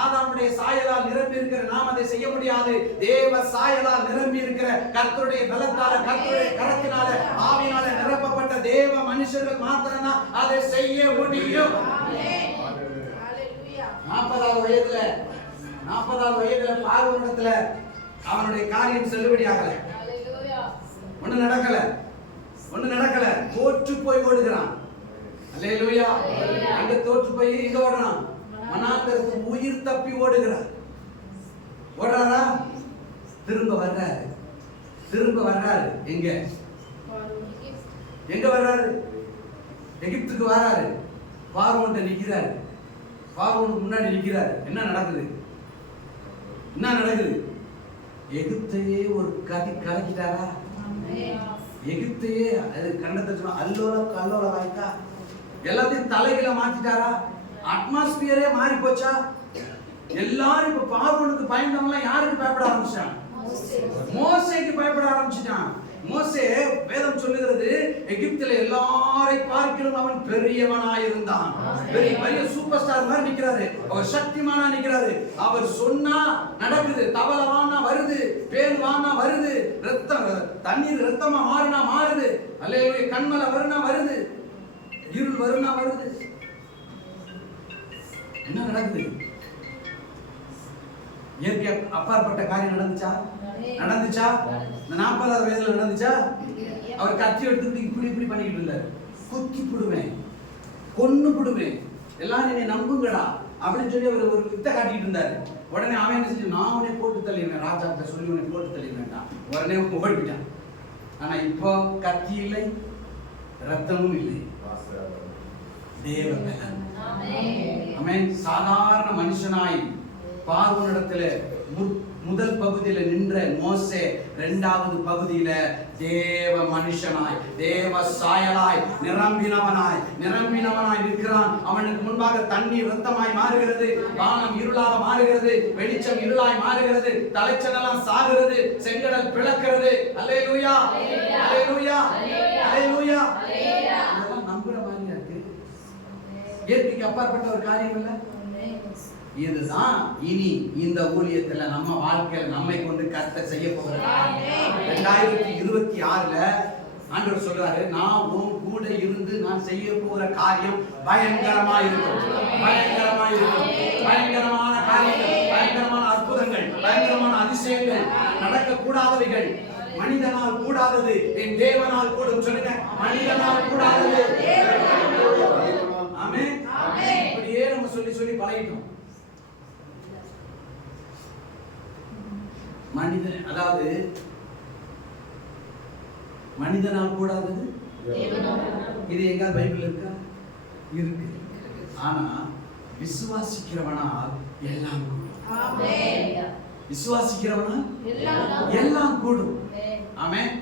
ஆதாமுடைய சாயலால் நிரம்பி இருக்கிற நாம் அதை செய்ய முடியாது. தேவ சாயலால் நிரம்பி இருக்கிற, கர்த்தருடைய பலத்தால, கர்த்தருடைய கரத்தினால, ஆவியினால நிரப்பப்பட்ட தேவ மனுஷர்கள் மாத்திரம் தான் அதை செய்ய முடியும். 40வது வயதுல பார்வோனிடத்துல அவனுடைய காரியம் செல்லுபடி ஆகல, ஒண்ணு நடக்கல, தோற்று போய் ஓடுகிறான். அல்லேலூயா. அங்க தோற்று போய் இங்க ஓடுறான், வனாந்தரத்துக்கு உயிர் தப்பி ஓடுறாரா? திரும்ப வர்றாரு. எங்க வர்றாரு? எகிப்துக்கு வராரு, பார்வோன்ட்ட நிக்கிறாரு, பார்வோனுக்கு முன்னாடி நிக்கிறாரு. என்ன நடக்குது? எகிப்தையே ஒரு கலக்கிட்டாரா? எகிப்தையே அது கண்டத்தை சொன்னா அல்லோல வாய்க்கா எல்லாத்தையும் தலைகளை மாத்திட்டாரா? அட்மாஸ்பியரே மாறி போச்சா? எல்லாரும் இப்ப பார்வோனுக்கு பயந்தவங்க யாருக்கு பயப்பட ஆரம்பிச்சாங்க? மோசேக்கு பயப்பட ஆரம்பிச்சிட்டான். மோசே வேதம் சொல்லுகிறது, எகிப்தில எல்லாரை பார்க்கிலும் அவன் பெரியவனாயிருந்தான். பெரிய சூப்பர் ஸ்டார் மாதிரி நிக்கிறாரு, அவர் சக்திமானா நிக்கிறாரு. அவர் சொன்னா நடக்குது. தவளை வானா வருது, பேன் வானா வருது, ரத்தம் தண்ணீர் ரத்தமா மாறினா மாறுது, அல்லேலூயா. கண்மலை வருனா வருது, இருள் வருனா வருது. என்ன நடக்குது? இயற்கை அப்பாற்பட்ட காரியம் நடந்துச்சா? இந்த 40வது வயதுல நடந்துச்சா? அவர் கத்தி எடுத்துட்டு இப்படி பண்ணிக்கிட்டு இருந்தாரு. குத்தி போடுவேன், கொன்னு போடுவேன், எல்லாரும் என்னை நம்புங்கடா அப்படின்னு சொல்லி அவர் ஒரு வித்தை காட்டிட்டு இருந்தாரு. உடனே அவன் என்ன செஞ்சு, நான் உன்னை போட்டு தள்ளிடுவேன், ராஜாக்கிட்ட சொல்லி உன்னை போட்டு தள்ளிடுவேன்டான். உடனே ஓடிவிட்டான். ஆனா இப்போ கத்தி இல்லை, ரத்தமும் இல்லை, தேவ பலன். ஆமென். சாதாரண மனுஷனாய் பார்வோனிடத்துல முதல் பகுதியில நின்ற மோசே இரண்டாவது பகுதியில தேவ மனுஷனாய், தேவ சாயலாய், நிரம்பினவனாய் நிற்கிறான். அவனுக்கு முன்பாக தண்ணீர் ரத்தமாய் மாறுகிறது, வானம் இருளாக மாறுகிறது, வெளிச்சம் இருளாய் மாறுகிறது, தலைச்சனெல்லாம் சாகுறது, செங்கடல் பிளக்கிறது. அல்லேலூயா, அல்லேலூயா, அல்லேலூயா. இதெல்லாம் நம்புற மாதிரியா இருக்கு? இயற்கைக்கு அப்பாற்பட்ட ஒரு காரியம் இல்ல. இதுதான் இனி இந்த ஊழியத்துல நம்ம வாழ்க்கையில நம்மை கொண்டு கர்த்தர் செய்ய போகிறார். 2026ல ஆண்டவர் சொல்றாரு, நான் உன் கூட இருந்து நான் செய்ய போகிற காரியம் பயங்கரமா இருக்கும், பயங்கரமா இருக்கும். பயங்கரமான காரியங்கள், பயங்கரமான அற்புதங்கள், பயங்கரமான அதிசயங்கள், நடக்க கூடாதவைகள், மனிதனால் கூடாதது என் தேவனால் கூடும். சொல்லுங்க, மனிதனால் கூடாதது. ஆமென். இப்படியே நம்ம சொல்லி சொல்லி பழகிட்டோம். மனிதன், அதாவது மனிதனால் கூடாதது இது எங்க பைபிள் இருக்கா? இருக்கு. ஆனா விசுவாசிக்கிறவனால் எல்லாம் கூடும். விசுவாசிக்கிறவனா எல்லாம் கூடும். ஆமென்.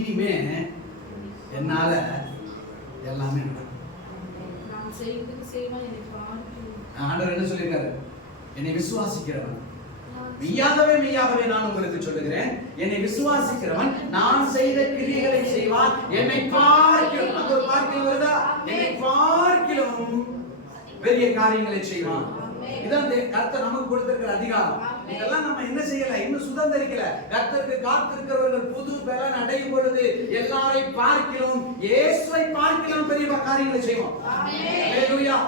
இனிமே என்னால எல்லாமே நடக்கும். ஆண்டவர் என்ன சொல்லிருக்காரு? என்னை விசுவாசிக்கிறவன் மெய்யாகவே நான் உங்களுக்கு சொல்லுகிறேன், என்னை விசுவாசிக்கிறவன் நான் செய்த கிரியைகளை செய்வான், என்னை பார்க்கிலும், அந்த பார்க்கிலும் வருதா, என்னை பார்க்கிலும் பெரிய காரியங்களை செய்வான். இதான் கர்த்தர் நமக்கு கொடுத்திருக்கிற அதிகாரம். இதெல்லாம் நம்ம என்ன செய்யல, இன்னும் சுதந்திரிக்கல. கர்த்தருக்கு காத்திருக்கிறவர்கள் புது பலன் அடையும் பொழுது எல்லாரை பார்க்கிலும், இயேசுவை பார்க்கிலும் பெரிய காரியங்களை செய்வோம். அல்லேலூயா.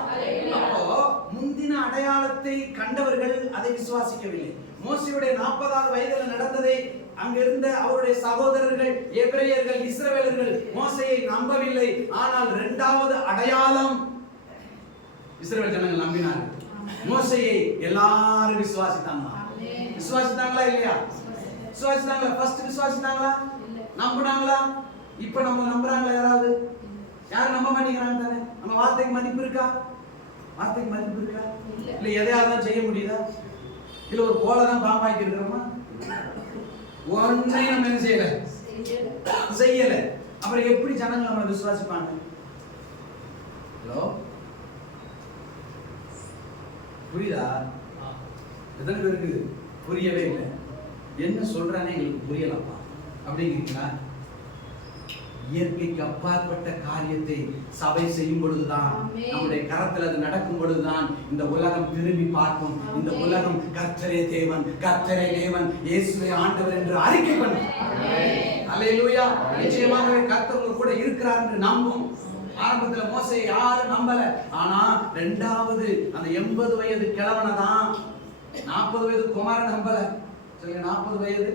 அப்போ முந்தின அடையாளத்தை கண்டவர்கள் அதை விசுவாசிக்கவில்லை. மோசேயுடைய 40வது வயதில் நடந்ததை அங்கிருந்த அவருடைய சகோதரர்கள், எபிரேயர்கள், இஸ்ரவேலர்கள் மோசேயை நம்பவில்லை. ஆனால் இரண்டாவது அடையாளம் இஸ்ரவேல் ஜனங்கள் நம்பினார்கள். மோசேயை எல்லாரும் விசுவாசித்தாங்களா? விசுவாசித்தாங்களா இல்லையா? விசுவாசித்தாங்களா? ஃபர்ஸ்ட் விசுவாசித்தாங்களா? நம்புனாங்களா? இப்ப நம்ம நம்புறாங்களா? யாராவது யாரும் நம்ப மாட்டேங்கிறாங்க தானே. நம்ம வார்த்தைக்கு மதிப்பு இருக்கா? வார்த்தைக்கு மதிப்பு இருக்கா? இல்ல எதையாவது செய்ய முடியுதா? இல்ல ஒரு கோலை தான் பாம்பாக்கி இருக்கிறோமா? ஒன்றையும் நம்ம என்ன செய்யல. அப்புறம் எப்படி ஜனங்கள் நம்மளை விசுவாசிப்பாங்க? ஹலோ, புரியுதா? எத்தனை பேருக்கு புரியவே இல்லை? என்ன சொல்றானே எங்களுக்கு புரியலப்பா அப்படிங்கிறீங்களா? இயற்கைக்கு அப்பாற்பட்ட காரியத்தை சபை செய்யும் பொழுதுதான், நம்முடைய கரத்தில் அது நடக்கும் பொழுதுதான் இந்த உலகம் திரும்பி பார்க்கும். இந்த உலகம் கர்த்தரே தேவன், கர்த்தரே தேவன், இயேசுவே ஆண்டவர் என்று அறிக்கை பண்ணும். அல்லேலூயா. நிச்சயமாகவே கர்த்தர் கூட இருக்கிறார் என்று நம்பும். ஆரம்பத்துல மோசே யாரும் நம்பல. ஆனா இரண்டாவது அந்த 80 வயது கிழவனை தான் 40 வயது குமாரன் நம்பல. சொல்லுங்க, 40 வயது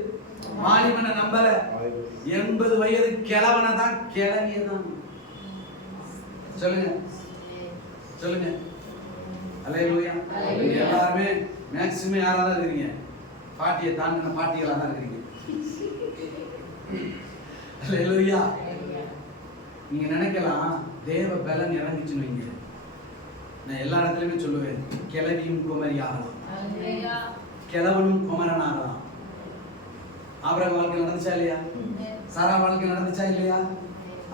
வாலிபனை நம்பல, 80 வயது கிழவனை தான், கிழவியதான். சொல்லுங்க சொல்லுங்க. அல்லேலூயா. எல்லாருமே மேக்ஸிமம் யாரா தான் இருக்கீங்க? பாட்டியை தாண்டின பாட்டிகளா தான் இருக்கீங்க. அல்லேலூயா. நீங்க நினைக்கலாம் தேவ பலன் இறங்கிச்சுன்னு வைங்க, நான் எல்லா இடத்துலயுமே சொல்லுவேன், கிழவியும் குமரி ஆகலாம், கிழவனும் குமரன் ஆகலாம். ஆபிரகாம் வாழ்க்கை நடந்துச்சா இல்லையா? சாரா வாழ்க்கை நடந்துச்சா இல்லையா?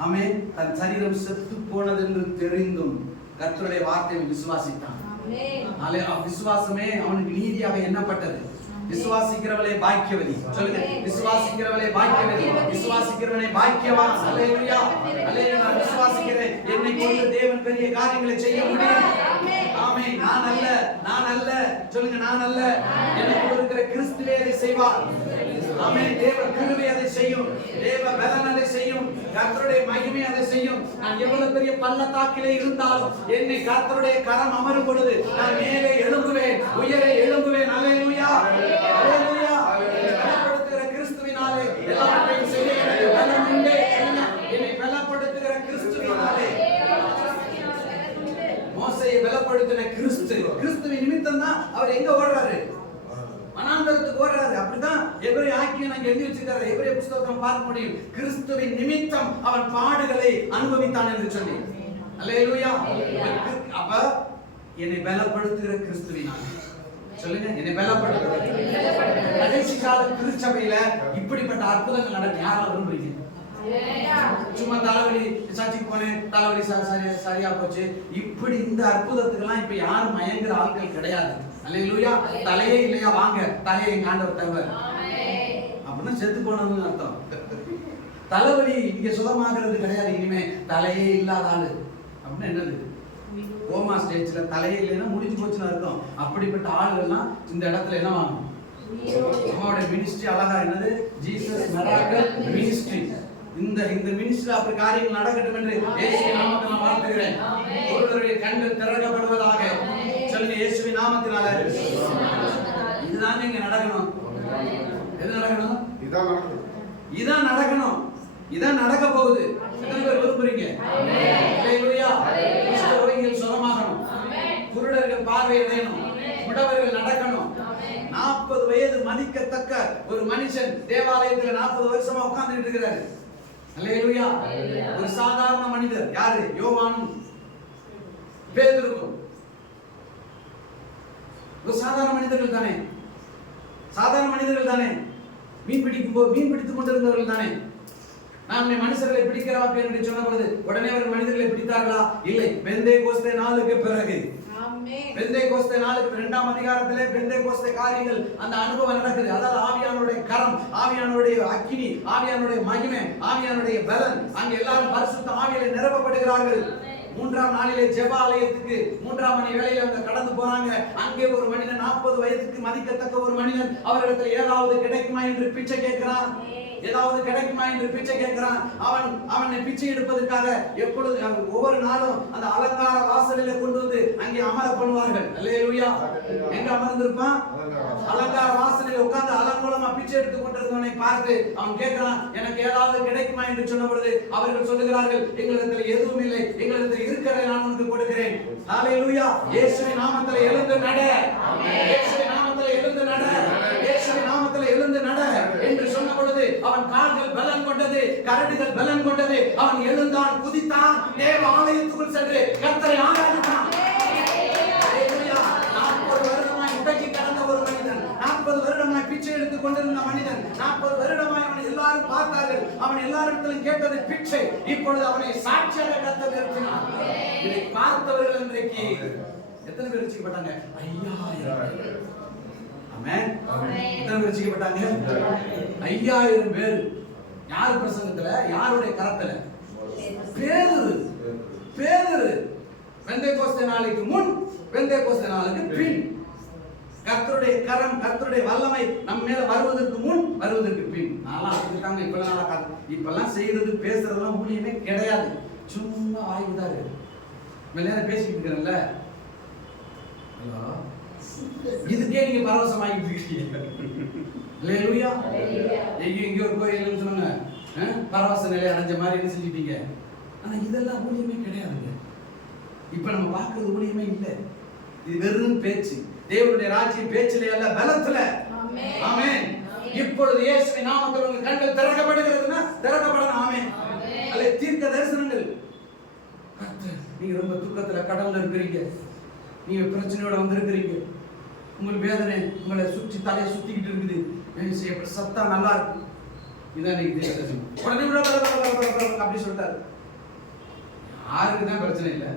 ஆமென். தன் சரீரம் செத்து போனது என்று தெரிந்தும் கர்த்தருடைய வார்த்தையை விசுவாசித்தான். விசுவாசமே அவனுக்கு நீதியாக எண்ணப்பட்டது. விசுவாசிக்கிறவளே பாக்கியவதி. சொல்லுங்க, விசுவாசிக்கிறவளே பாக்கியவதி, விசுவாசிக்கிறவனே பாக்கியவான். அல்லேலூயா, அல்லேலூயா. நான் விசுவாசிக்கிறேன், என்னை கொண்டு தேவன் பெரிய காரியங்களை செய்ய முடியும். ஆமென். நான் அல்ல, நான் அல்ல. சொல்லுங்க, நான் அல்ல, எனக்கு இருக்கிற கிறிஸ்துவே அதை செய்வார். ஆமென். தேவ கிருபை அதை செய்யும், தேவ பலன் அதை செய்யும், கர்த்தருடைய மகிமை அதை செய்யும். நான் எவ்வளவு பெரிய பள்ளத்தாக்கிலே இருந்தாலும் என்னை கர்த்தருடைய கரம் அமரும் பொழுது நான் மேலே எழும்புவேன், உயரே எழும்புவேன். அல்லேலூயா, அல்லேலூயா. பலப்படுத்துகிற கிறிஸ்துவினாலே எல்லாவற்றையும் செய்ய எனக்கு பலன் உண்டு. என்னை பலப்படுத்துகிற கிறிஸ்துவினாலே. மோசேயை பலப்படுத்தின கிறிஸ்துவின் நிமித்தம் தான் அவர் எங்க ஓடுறாரு? வனாந்தரத்துக்கு ஓடுறாரு. அப்படிதான் எபிரேய ஆக்கியம் அங்க எழுதி வச்சிருக்காரு. எபிரேய புத்தகத்தை பார்க்க முடியும். கிறிஸ்துவின் நிமித்தம் அவன் பாடுகளை அனுபவித்தான் என்று சொல்லி. அல்லேலூயா. அப்ப என்னை பலப்படுத்துகிற கிறிஸ்துவினாலே. சொல்லுங்க, என்னை பலப்படுத்துகிற. கடைசி கால திருச்சபையில இப்படிப்பட்ட அற்புதங்கள் நடக்க யாரும் விரும்புறீங்க? சும்மா தலைவலி சர்ச்சைக்கு போனேன், தலைவலி சரியா போச்சு, இப்படி இந்த அற்புதத்துக்கெல்லாம் இப்ப யாரும் மயங்குற ஆட்கள் கிடையாது. அல்லேலூயா. தலையே இல்லையா, வாங்க தலையை எங்க ஆண்டவர் தருவார். அப்படின்னா செத்து போனதுன்னு அர்த்தம். தலைவலி இங்க சுகமாகிறது கிடையாது. இனிமே தலையே இல்லாத ஆளு அப்படின்னா என்னது? கோமா ஸ்டேஜ்ல தலையே இல்லைன்னா முடிஞ்சு போச்சுன்னு அர்த்தம். அப்படிப்பட்ட ஆளுகள்லாம் இந்த இடத்துல என்ன வாங்கணும்? அம்மாவோட மினிஸ்ட்ரி அழகா என்னது? Jesus miracle ministry. இந்த மினிஸ்ட்ரி அப்படி காரியங்கள் நடக்கட்டும் என்று இயேசுவின் நாமத்தில் நான் வாழ்த்துகிறேன். ஒருவருடைய கண்கள் திறக்கப்படுவதாக. சொல்லுங்க, இயேசுவின் நாமத்தினால. இதுதான் இங்க நடக்கணும். எது நடக்கணும்? இதான் நடக்கணும். இதான் நடக்க போகுது. எத்தனை பேர் விரும்புறீங்க? அல்லேலூயா. குஷ்டரோகிகள் சுகமாகணும், குருடர்கள் பார்வை அடையணும், முடவர்கள் நடக்கணும். 40 வயது மதிக்கத்தக்க ஒரு மனுஷன் தேவாலயத்தில் 40 வருஷமா உட்கார்ந்துட்டு இருக்கிறாரு. அல்லேலூயா. ஒரு சாதாரண மனிதர். யாரு? யோவானும் பேதுருவும். ஒரு சாதாரண மனிதர்கள் தானே, சாதாரண மனிதர்கள் தானே. மீன் பிடித்துக் கொண்டிருந்தவர்கள் தானே. நாம் மனுஷர்களை பிடிக்கிறோம் என்று சொன்ன பொழுது உடனே அவர் மனிதர்களை பிடித்தார்களா? இல்லை. பெந்தேகோஸ்தே நாளுக்கு பிறகு, பெந்தேகோஸ்தே நாளுக்கு 2ஆம் அதிகாரத்திலே பெந்தேகோஸ்தே காரியங்கள் அந்த அனுபவம் நடக்குது. அதாவது ஆவியானுடைய கரம், ஆவியானுடைய அக்கினி, ஆவியானுடைய மகிமை, ஆவியானுடைய பலன். அங்க எல்லாரும் பரிசுத்த ஆவியிலே நிரப்பப்படுகிறார்கள். 3ஆம் நாளிலே ஜெப ஆலயத்துக்கு 3ஆம் மணி வேளையில அவங்க கடந்து போறாங்க. அங்கே ஒரு மனிதன் 40 வயதுக்கு மதிக்கத்தக்க ஒரு மனிதன் அவரிடத்தில் ஏதாவது கிடைக்குமா என்று பிச்சை கேட்கிறான். ஏதாவது கிடைக்குமா என்று பிச்சை கேட்கிறான். அவனை பிச்சை எடுப்பதற்காக எப்பொழுது ஒவ்வொரு நாளும் அந்த அலங்கார வாசலிலே கொண்டு வந்து அங்கே அமர பண்ணுவார்கள். அல்லேலூயா. எங்க அமர்ந்திருப்பான்? அலங்கார வாசலில் உட்கார்ந்து அலங்கோலமா பிச்சை எடுத்துக் கொண்டிருந்தவனை பார்த்து அவன் கேட்கிறான், எனக்கு ஏதாவது கிடைக்குமா என்று சொன்ன பொழுது அவர்கள் சொல்லுகிறார்கள், எங்களிடத்தில் எதுவும் இல்லை, எங்களிடத்தில் இருக்கிறதை நான் உனக்கு கொடுக்கிறேன். அல்லேலூயா. இயேசுவின் நாமத்தில் எழுந்து நட, இயேசுவின் நாமத்தில் எழுந்து நட, இயேசுவின் நாமத்தில் எழுந்து நட என்று சொன்ன பொழுது அவன் கால்கள் பலன் கொண்டது, கரடுகள் பலன் கொண்டது. அவன் எழுந்தான், குதித்தான், தேவ ஆலயத்துக்குள் சென்று கர்த்தரை ஆராதித்தான். 40 வருடமாய் உடைக்கு கடந்த ஒரு மனிதன், 40 வருடமாய் பிச்சை எடுத்துக் கொண்டிருந்த மனிதன், 40 வருடமாய் அவனை எல்லாரும் பார்த்தார்கள். அவன் எல்லாரிடத்திலும் கேட்டது பிச்சை. இப்பொழுது அவனை சாட்சியாக கர்த்தர் நிறுத்தினார். இதை பார்த்தவர்கள் இன்றைக்கு எத்தனை பேர் ரட்சிக்கப்பட்டாங்க? 5000. ஆமென். எத்தனை பேர் ரட்சிக்கப்பட்டாங்க? 5000 பேர். யார் பிரசங்கத்துல? யாருடைய கரத்துல? பேதுரு. பெந்தேகோஸ்தே நாளுக்கு முன், பெந்தேகோஸ்தே நாளுக்கு பின். கர்த்தருடைய கரம், கர்த்தருடைய வல்லமை நம்ம மேல வருவதற்கு முன், வருவதற்கு பின். நான்லாம் அப்படித்தாங்க. இப்பெல்லாம் செய்யறது பேசுறதெல்லாம் ஊழியமே கிடையாது. சும்மா வாய்க்குதாரு மேலே பேசிட்டு இருக்கிறேன்ல. ஹலோ, இதுக்கே நீங்க பரவசமாகிட்டு இருக்கீங்க. அல்லேலூயா. எங்க ஒரு கோயில்னு சொன்னாங்க, பரவச நிலை அடைஞ்ச மாதிரி என்ன செஞ்சிட்டீங்க. ஆனா இதெல்லாம் ஊழியமே கிடையாதுங்க. இப்ப நம்ம பார்க்கிறது ஊழியமே இல்லை. இது வெறும் பேச்சு. தேவனுடைய ராஜ்யம் பேச்சிலே அல்ல, பலத்துல. ஆமென். இப்பொழுது இயேசுவின் நாமத்தில் உங்கள் கண்கள் திறக்கப்படுகிறதுனா திறக்கப்படணும். ஆமென். அல்ல தீர்க்க தரிசனங்கள் நீங்க ரொம்ப துக்கத்துல கடல்ல இருக்கிறீங்க, நீங்க பிரச்சனையோட வந்திருக்கிறீங்க, உங்களுக்கு வேதனை உங்களை சுற்றி தலையை சுத்திக்கிட்டு இருக்குது, சத்தா நல்லா இருக்கு, இதான் இன்னைக்கு உடனே அப்படி சொல்லிட்டாரு. யாருக்கு தான் பிரச்சனை இல்லை?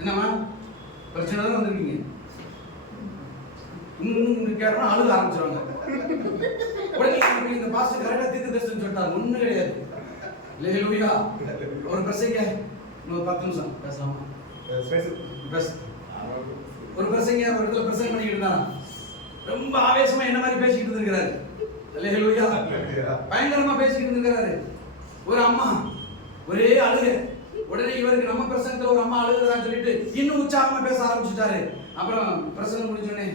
என்னம்மா பிரச்சனை தான் வந்திருக்கீங்க, கேட்டோம்னா அழுக ஆரம்பிச்சிருவாங்க. உடனே இந்த பாஸ்டர் கரெக்டா தீர்க்க தரிசனம் சொல்லிட்டாரு. ஒண்ணும் கிடையாது. அல்லேலூயா. ஒரு பிரசங்க இன்னொரு 10 நிமிஷம் பேசலாமா? ஒரு பிரசங்க ஒரு இடத்துல பிரசங்கம் பண்ணிக்கிட்டு இருந்தாராம். ரொம்ப ஆவேசமா என்ன மாதிரி பேசிக்கிட்டு இருக்கிறாரு. அல்லேலூயா. பயங்கரமா பேசிக்கிட்டு இருக்கிறாரு. ஒரு அம்மா ஒரே அழுக. உடனே இவருக்கு நம்ம பிரசங்கத்துல ஒரு அம்மா அழுகுறான்னு சொல்லிட்டு இன்னும் உற்சாகமா பேச ஆரம்பிச்சுட்டாரு. அப்புறம் பிரசங்கம் முடிஞ்சோடனே,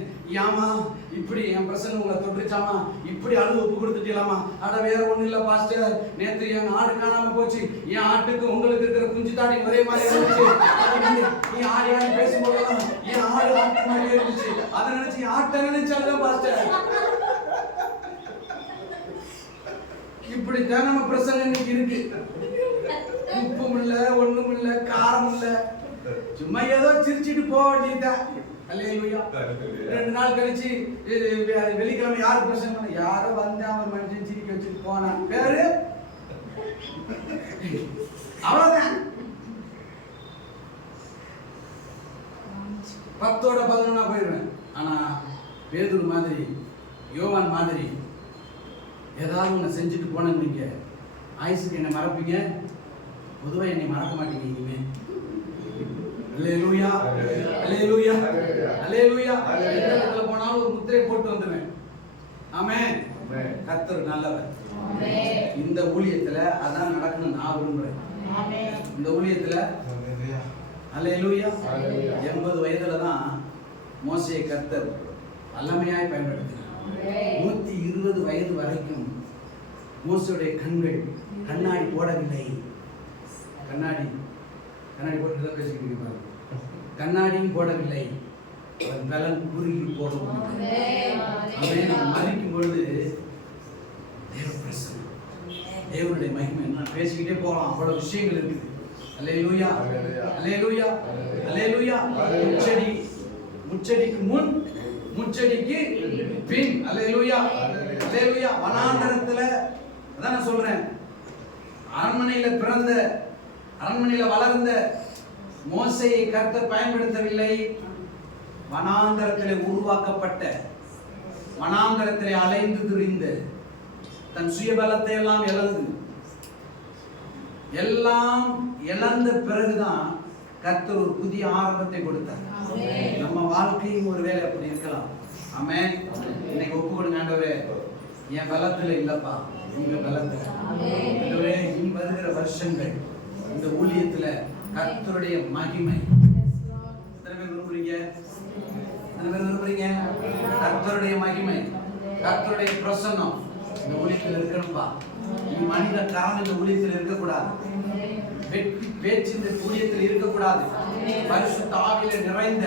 ஏமா இப்படி என் பிரசங்கம் உங்களை தொட்டுச்சாமா, இப்படி அழுது ஒப்பு கொடுத்துட்டீங்களாமா? அட வேற ஒண்ணும் இல்ல பாஸ்டர், நேற்று என் ஆடு காணாம போச்சு, என் ஆட்டுக்கு உங்களுக்கு இருக்கிற குஞ்சு தாடி ஒரே மாதிரி இருந்துச்சு, நீ ஆடி ஆடி பேசும்போதெல்லாம் என் ஆடு ஆட்டு மாதிரி இருந்துச்சு, அதை நினைச்சு ஆட்டை நினைச்சாலும் பாஸ்டர். இப்படித்தான் நம்ம பிரசங்கம் இன்னைக்கு இருக்கு. உப்பும் இல்ல, ஒண்ணும் இல்ல, காரம் இல்ல, சும்மா ஏதோ சிரிச்சிட்டு போக வேண்டியதுதான். அல்லேலூயா. 2 நாள் கழிச்சு வெள்ளிக்கிழமை யாரு பிரசங்கம் பண்ண, யாரோ வந்தா ஒரு மனுஷன் சிரிக்க வச்சுட்டு போனான், பேரு அவ்வளவுதான். 10ஓட 11 போயிடுவேன். ஆனா பேதுரு மாதிரி, யோவான் மாதிரி ஏதாவது ஒண்ணு செஞ்சுட்டு போனேன்னு நீங்க ஆயுசுக்கு என்ன மறப்பீங்க, பொதுவா என்னை மறக்க மாட்டீங்க இனிமே. அல்லேலூயா, அல்லேலூயா, அல்லேலூயா. எந்த இடத்துல போனாலும் ஒரு முத்திரை போட்டு வந்துருவேன். ஆமென். கர்த்தர் நல்லவர். இந்த ஊழியத்துல அதான் நடக்கணும் நான் விரும்புறேன். இந்த ஊழியத்துல அல்லேலூயா. 80 வயதுல தான் மோசேயை கர்த்தர் வல்லமையாய் பயன்படுத்தினார். 120 வயது வரைக்கும் மோசேயுடைய கண்கள் கண்ணாடி போடவில்லை. கண்ணாடி போட்டு பேசிக்கிட்டு பாருங்க. கண்ணாடியும் போடவில்லை. அவன் பலன் குறுகி போடவும். அவன் மறிக்கும் பொழுது தேவ பிரசன்னம், தேவனுடைய மகிமை, நான் பேசிக்கிட்டே போகலாம், அவ்வளவு விஷயங்கள் இருக்குது. அல்லேலூயா, அல்லேலூயா, அல்லேலூயா. முச்சடிக்கு முன், முச்சடிக்கு பின். அல்லேலூயா, அல்லேலூயா. வனாந்தரத்துல அதான் நான் சொல்றேன், அரண்மனையில பிறந்த, அரண்மனையில வளர்ந்த மோசேயை கர்த்தர் பயன்படுத்தவில்லை. வனாந்தரத்திலே உருவாக்கப்பட்ட, வனாந்தரத்திலே அலைந்து திரிந்த, தன் சுயபலத்தை எல்லாம் இழந்த பிறகுதான் கர்த்தர் ஒரு புதிய ஆரம்பத்தை கொடுத்தார். நம்ம வாழ்க்கையும் ஒரு வேலை அப்படி இருக்கலாம். ஆமென். இன்னைக்கு ஒப்பு கொடுங்க, ஆண்டவரே என் பலத்துல இல்லப்பா, உங்க பலத்துல. ஆண்டவரே இனி வருகிற வருஷங்கள் இந்த ஊழியத்துல கர்த்தருடைய மகிமை. எத்தனை பேர் விரும்புறீங்க? எத்தனை பேர் விரும்புறீங்க? கர்த்தருடைய மகிமை, கர்த்தருடைய பிரசன்னம் இந்த ஊழியத்தில் இருக்கணும்பா. இனி மனித காரணம் இந்த ஊழியத்தில் இருக்கக்கூடாது. வெற்றி பேச்சு இந்த ஊழியத்தில் இருக்கக்கூடாது. பரிசுத்த ஆவியில நிறைந்த,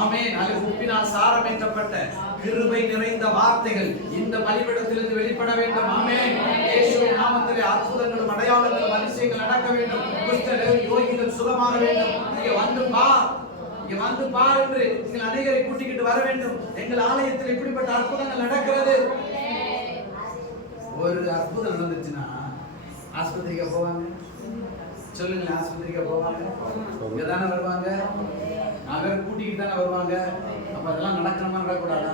ஆமென், அல்ல உப்பினால் சாரமேற்றப்பட்ட கிருபை நிறைந்த வார்த்தைகள் இந்த பலிபீடத்திலிருந்து வெளிப்பட வேண்டும். ஆமென். இயேசுவின் நாமத்திலே அற்புதங்களும் அடையாளங்களும் அதிசயங்கள் நடக்க வேண்டும். குஷ்ட ரோகிகள் சுகமாக வேண்டும். இங்க வந்து பார், இங்க வந்து பார் என்று நீங்கள் அநேகரை கூட்டிக்கிட்டு வர வேண்டும். எங்கள் ஆலயத்தில் இப்படிப்பட்ட அற்புதங்கள் நடக்கிறது. ஒரு அற்புதம் நடந்துச்சுன்னா ஆஸ்பத்திரிக்கு போவாங்க. சொல்லுங்களேன், ஆஸ்பத்திரிக்கு போவாங்க, இங்கதானே வருவாங்க, நாங்கள் கூட்டிக்கிட்டு தானே வருவாங்க. அப்ப அதெல்லாம் நடக்கணுமா, நடக்கூடாதா?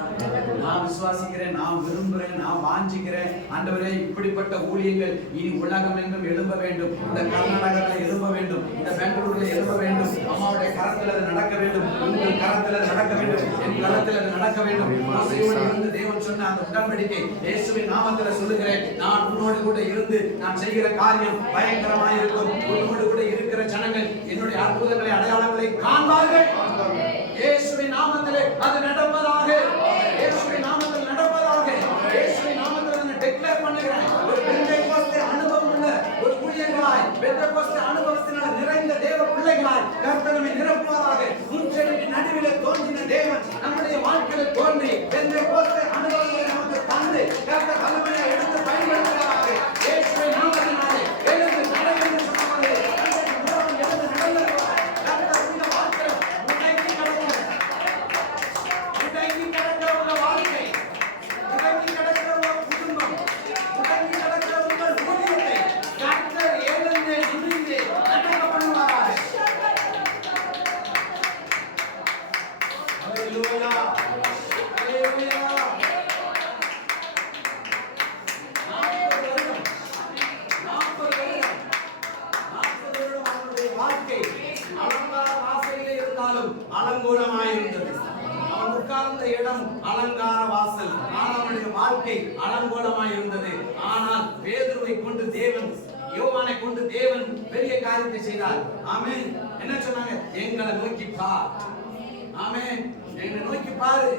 நான் விசுவாசிக்கிறேன், நான் விரும்புகிறேன், நான் வாஞ்சிக்கிறேன். ஆண்டவரே இப்படிப்பட்ட ஊழியங்கள் இனி உலகம் எங்கும் எழும்ப வேண்டும். இந்த கர்நாடகாவில் எழும்ப வேண்டும், இந்த பெங்களூர்ல எழும்ப வேண்டும். அம்மாவுடைய கரத்தில் அது நடக்க வேண்டும், உங்கள் கரத்தில் அது நடக்க வேண்டும், என் கரத்தில் அது நடக்க வேண்டும். மோசேயோடு இருந்து தேவன் சொன்ன அந்த உடன்படிக்கை இயேசுவின் நாமத்தில் சொல்லுகிறேன். நான் உன்னோடு கூட இருந்து நான் செய்கிற காரியம் பயங்கரமாக இருக்கும். உன்னோடு கூட இருக்கிற ஜனங்கள் என்னுடைய அற்புதங்களை அடையாளங்களை காண்பார்கள். இயேசுவின் நாமத்திலே அது நடப்பதாக. இயேசுவின் நாமத்தில் நடப்பதாக. இயேசுவின் நாமத்தில் நான் டிக்ளேர் பண்ணுகிறேன். ஒரு பெந்தேகோஸ்தே அனுபவம் உள்ள ஒரு ஊழியர்களாய், பெந்தேகோஸ்தே அனுபவத்தினால் நிறைந்த தேவ பிள்ளைகளாய் கர்த்தர் நம்மை நிரப்புவாராக. முன்செடியின் நடுவிலே தோன்றின தேவன் நம்முடைய வாழ்க்கையில தோன்றி பெந்தேகோஸ்தே அனுபவங்களை நமக்கு தந்து கர்த்தர் வல்லமையை எடுத்து பயன்படுத்துவாராக. இயேசுவின் நாமத்தினாலே எழுந்து நட என்று சொன்னாரே. ஹalleluya ஹalleluya 40 வருடம் அவனுடைய வாழ்க்கை அலங்கார வாசலிலே இருந்தாலும் அலங்கோலமாயிருந்தது. அவன் உட்கார்ந்த இடம் அலங்கார வாசல், ஆனால் அவனுடைய வாழ்க்கை அலங்கோலமாயிருந்தது. ஆனால் பேதுருவை கொண்டு தேவன், யோவானை கொண்டு தேவன் பெரிய காரியத்தை செய்தார். ஆமென். என்ன சொன்னாங்க? எங்களை நோக்கி பார். ஆமென். எங்களை நோக்கி பாரு,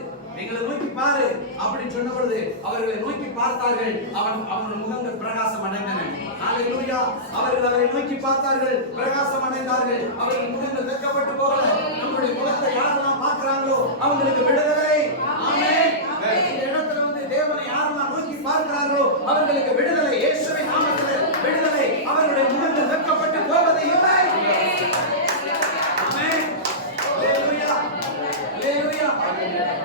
எங்களை நோக்கி பாரு அப்படின்னு சொன்ன பொழுது அவர்களை நோக்கி பார்த்தார்கள். அவன் முகங்கள் பிரகாசம் அடைந்தன. ஹalleluya. அவர்கள் அவரை நோக்கி பார்த்தார்கள், பிரகாசம் அடைந்தார்கள். அவர்கள் முகங்கள் வெட்கப்பட்டு போகல. நம்முடைய முகத்தை யாரெல்லாம் பார்க்கறாங்களோ அவங்களுக்கு விடுதலை. ஆமென். இந்த இடத்துல வந்து தேவனை யாரெல்லாம் நோக்கி பார்க்கறாங்களோ அவங்களுக்கு விடுதலை. இயேசுவின் நாமத்திலே விடுதலை. அவர்களுடைய முகங்கள் வெட்கப்பட்டு போவதே இல்லை. ஆமென். ஹalleluya ஹalleluya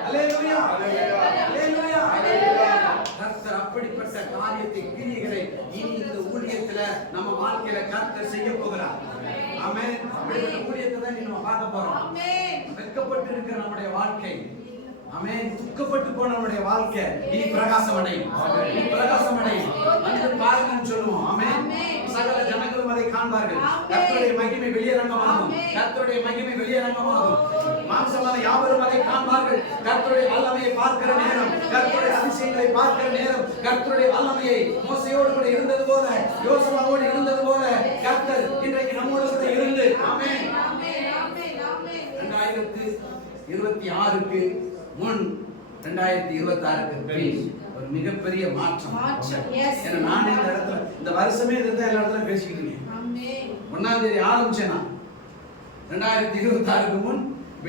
ஹalleluya ஹalleluya ஹalleluya. கர்த்தர் அப்படிப்பட்ட காரியத்தை, கிரியைகளை இனி இந்த ஊழியத்துல நம்ம வாழ்க்கையில கர்த்தர் செய்ய போகிறார். ஆமென். அப்படிப்பட்ட ஊழியத்தை தான் நம்ம பார்க்க போறோம். ஆமென். வெட்கப்பட்டு இருக்கிற நம்முடைய வாழ்க்கை, ஆமென், துக்கப்பட்டு போன நம்முடைய வாழ்க்கை இனி பிரகாசம் அடையும். இனி பிரகாசம் அடையும். வந்து பாருங்கன்னு சொல்லுவோம். ஆமென். சகல ஜனங்களும் அதை காண்பார்கள். கர்த்தருடைய மகிமை வெளியரங்கமாகும். கர்த்தருடைய மகிமை வெளியரங்கமாகும். மாம்சமான யாவரும் அதை காண்பார்கள். கர்த்தருடைய வல்லமையை பார்க்கிற நேரம், கர்த்தருடைய அதிசயங்களை பார்க்கிற நேரம், கர்த்தருடைய வல்லமையை மோசேயோடு கூட இருந்தது போல, யோசுவாவோடு இருந்தது போல கர்த்தர் இன்றைக்கு நம்மோடு கூட இருந்து, ஆமென், 2026க்கு முன் 2026க்கு பின் ஒரு மிகப்பெரிய மாற்றம். ஏன்னா நான் இந்த இடத்துல இந்த வருஷமே இருந்தா எல்லா இடத்துல பேசிக்கிட்டு இருக்கேன். 1ஆம் தேதி ஆரம்பிச்சேனா 2026க்கு முன்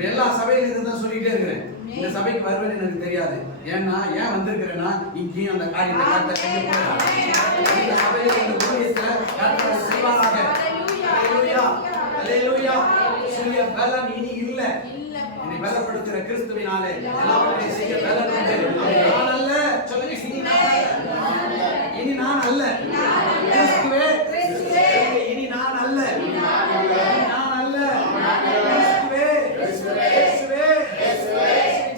எல்லா சபையில இருந்து தான் சொல்லிட்டே இருக்கிறேன். இந்த சபைக்கு வருவேன்னு எனக்கு தெரியாது. ஏன்னா ஏன் வந்திருக்கிறேன்னா இங்கேயும் அந்த காரியத்தை கர்த்தர் செய்ய போறார். இந்த சபையில இந்த ஊழியத்துல கர்த்தர் செய்வாராக. ஹalleluya ஹalleluya. சுய பலன் இனி இல்ல. இனி பலப்படுத்துகிற கிறிஸ்துவினாலே எல்லாவற்றையும் செய்ய பலன் உண்டு. நான் அல்ல, சொல்லுங்க, இனி நான் அல்ல. கிறிஸ்துவே, இனி நான் அல்ல. நான் அல்ல. கிறிஸ்துவே, இயேசுவே,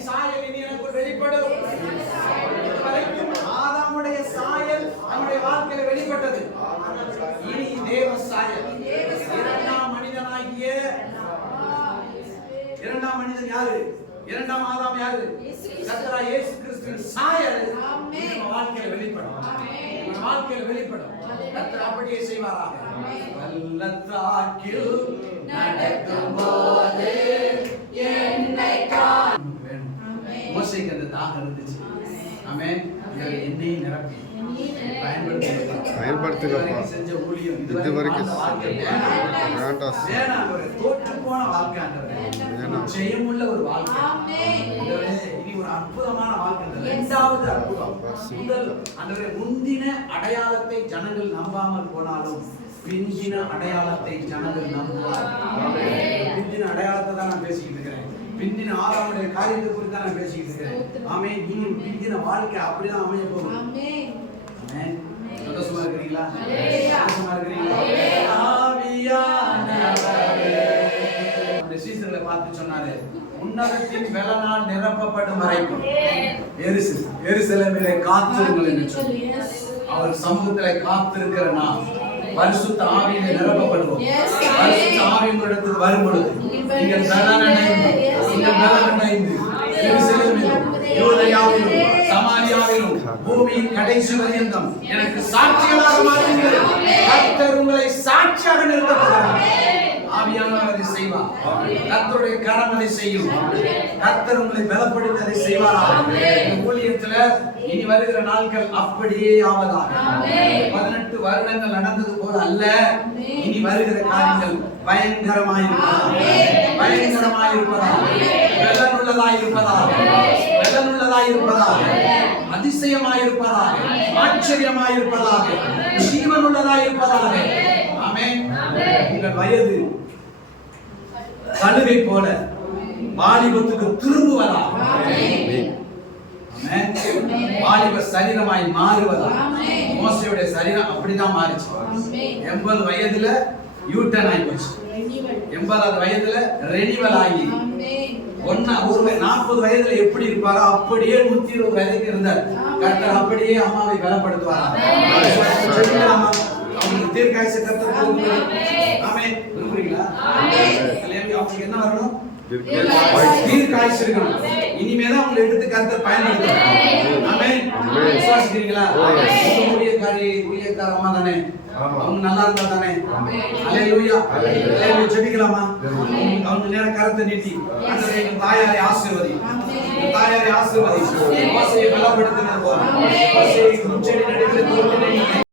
சாயல் இனி எனக்குள் வெளிப்படும். இதுவரைக்கும் ஆதாமுடைய சாயல் நம்முடைய வாழ்க்கையில வெளிப்பட்டது. இனி தேவ சாயல், இரண்டாம் மனிதன் யாரு? இரண்டாம் ஆதாம் யாரு? கர்த்தராகிய இயேசு கிறிஸ்துவின் சாயல் நம்ம வாழ்க்கையில வெளிப்படும். நம்ம வாழ்க்கையில வெளிப்படும். கர்த்தர் அப்படியே செய்வாராக. பள்ளத்தாக்கில் நடக்கும்போது என்னை காணும். மோசேக்கு அந்த தாகம் இருந்துச்சு. ஆமென். என்னையும் நிரப்பி பயன்படுத்துங்கப்பா. செஞ்ச ஊழியம் இதுவரைக்கும் வேண்டாம். ஒரு தோற்று போன வாழ்க்கை ஆண்டவரே, ஜெயமுள்ள ஒரு வாழ்க்கை. ஆண்டவரே, இனி ஒரு அற்புதமான வாழ்க்கை. இரண்டாவது அற்புதம். முதல் ஆண்டவரே, முந்தின அடையாளத்தை ஜனங்கள் நம்பாமல் போனாலும் பிந்தின அடையாளத்தை ஜனங்கள் நம்புவார். பிந்தின அடையாளத்தை தான் நான் பேசிக்கிட்டு இருக்கிறேன். பிந்தின ஆதாமுடைய காரியத்தை குறித்து தான் நான் பேசிக்கிட்டு இருக்கிறேன். ஆமென். இனி பிந்தின வாழ்க்கை அப்படிதான் அமைய போகுது. ஆமென். சந்தோஷமா இருக்கிறீங்களா? சந்தோஷமா இருக்கிறீங்களா? ஆவியானவரே, அந்த சீசர்களை பார்த்து சொன்னாரு, உன்னதத்தின் வெள்ளனால் நிரப்பப்படும் வரைக்கும் எருசலேமிலே காத்திருங்கள் என்று சொல்லி அவர் சமூகத்திலே காத்திருக்கிற நாம் பரிசுத்த ஆவியிலே நிரப்பப்படுவோம். பரிசுத்த ஆவி உங்களிடத்தில் வரும் பொழுது நீங்கள் பலனடைந்து எருசலேமிலும் யூதேயாவிலும் சமாரியாவிலும் பூமியின் கடைசி பரியந்தம் எனக்கு சாட்சிகளாக மாறுங்கள். கர்த்தர் உங்களை சாட்சியாக நிறுத்தப்படுகிறார். ஆவியானவர் அதை செய்வார். கர்த்தருடைய கரம் அதை செய்யும். கர்த்தர் உங்களை பலப்படுத்தி அதை செய்வாராக. இந்த ஊழியத்துல இனி வருகிற நாட்கள் அப்படியே ஆவதாக. 18 வருடங்கள் நடந்தது போல அல்ல, இனி வருகிற காரியங்கள் பயங்கரமாயிருப்பதாக, பயங்கரமாயிருப்பதாக, வெள்ளனுள்ளதாயிருப்பதாக, வெள்ளனுள்ளதாயிருப்பதாக, அதிசயமாயிருப்பதாக, ஆச்சரியமாயிருப்பதாக, ஜீவனுள்ளதாயிருப்பதாக. ஆமென். உங்கள் வயது கழுகை போல வாலிபத்துக்கு திரும்புவதாக. வாலிப சரீரமாய் மாறுவதாக. மோசேயுடைய சரீரம் அப்படிதான் மாறிச்சு. 80 வயதுல யூட்டர்ன் ஆகி போச்சு. 80வது வயதுல ரெனிவல் ஆகி ஒரு 40 வயதுல எப்படி இருப்பாரோ அப்படியே 120 வயதுக்கு இருந்தார். கர்த்தர் அப்படியே அம்மாவை பலப்படுத்துவார். சொல்லுங்களாமா? அவங்களுக்கு தீர்க்காயுசு கர்த்தர் கொடுக்கிறார். ஆமென். விரும்புறீங்களா? அவங்களுக்கு என்ன வரணும்? தீர்க்காயுசு இருக்கணும். இனிமேதான் அவங்களை எடுத்து கர்த்தர் பயன்படுத்துவார். ஆமென். விசுவாசிக்கிறீங்களா? ஊழியக்கார அம்மா தானே, அவங்க நல்லா இருந்தா தானே. அல்லேலூயா. அல்லேலூயா. ஜெபிக்கலாமா? அவங்க நேரம் கரத்தை நீட்டி ஆண்டவரே எங்க தாயாரை ஆசீர்வதி, தாயாரை ஆசீர்வதி, மோசேயை பலப்படுத்தினார் போல மோசேயை முச்செடி நடுவில்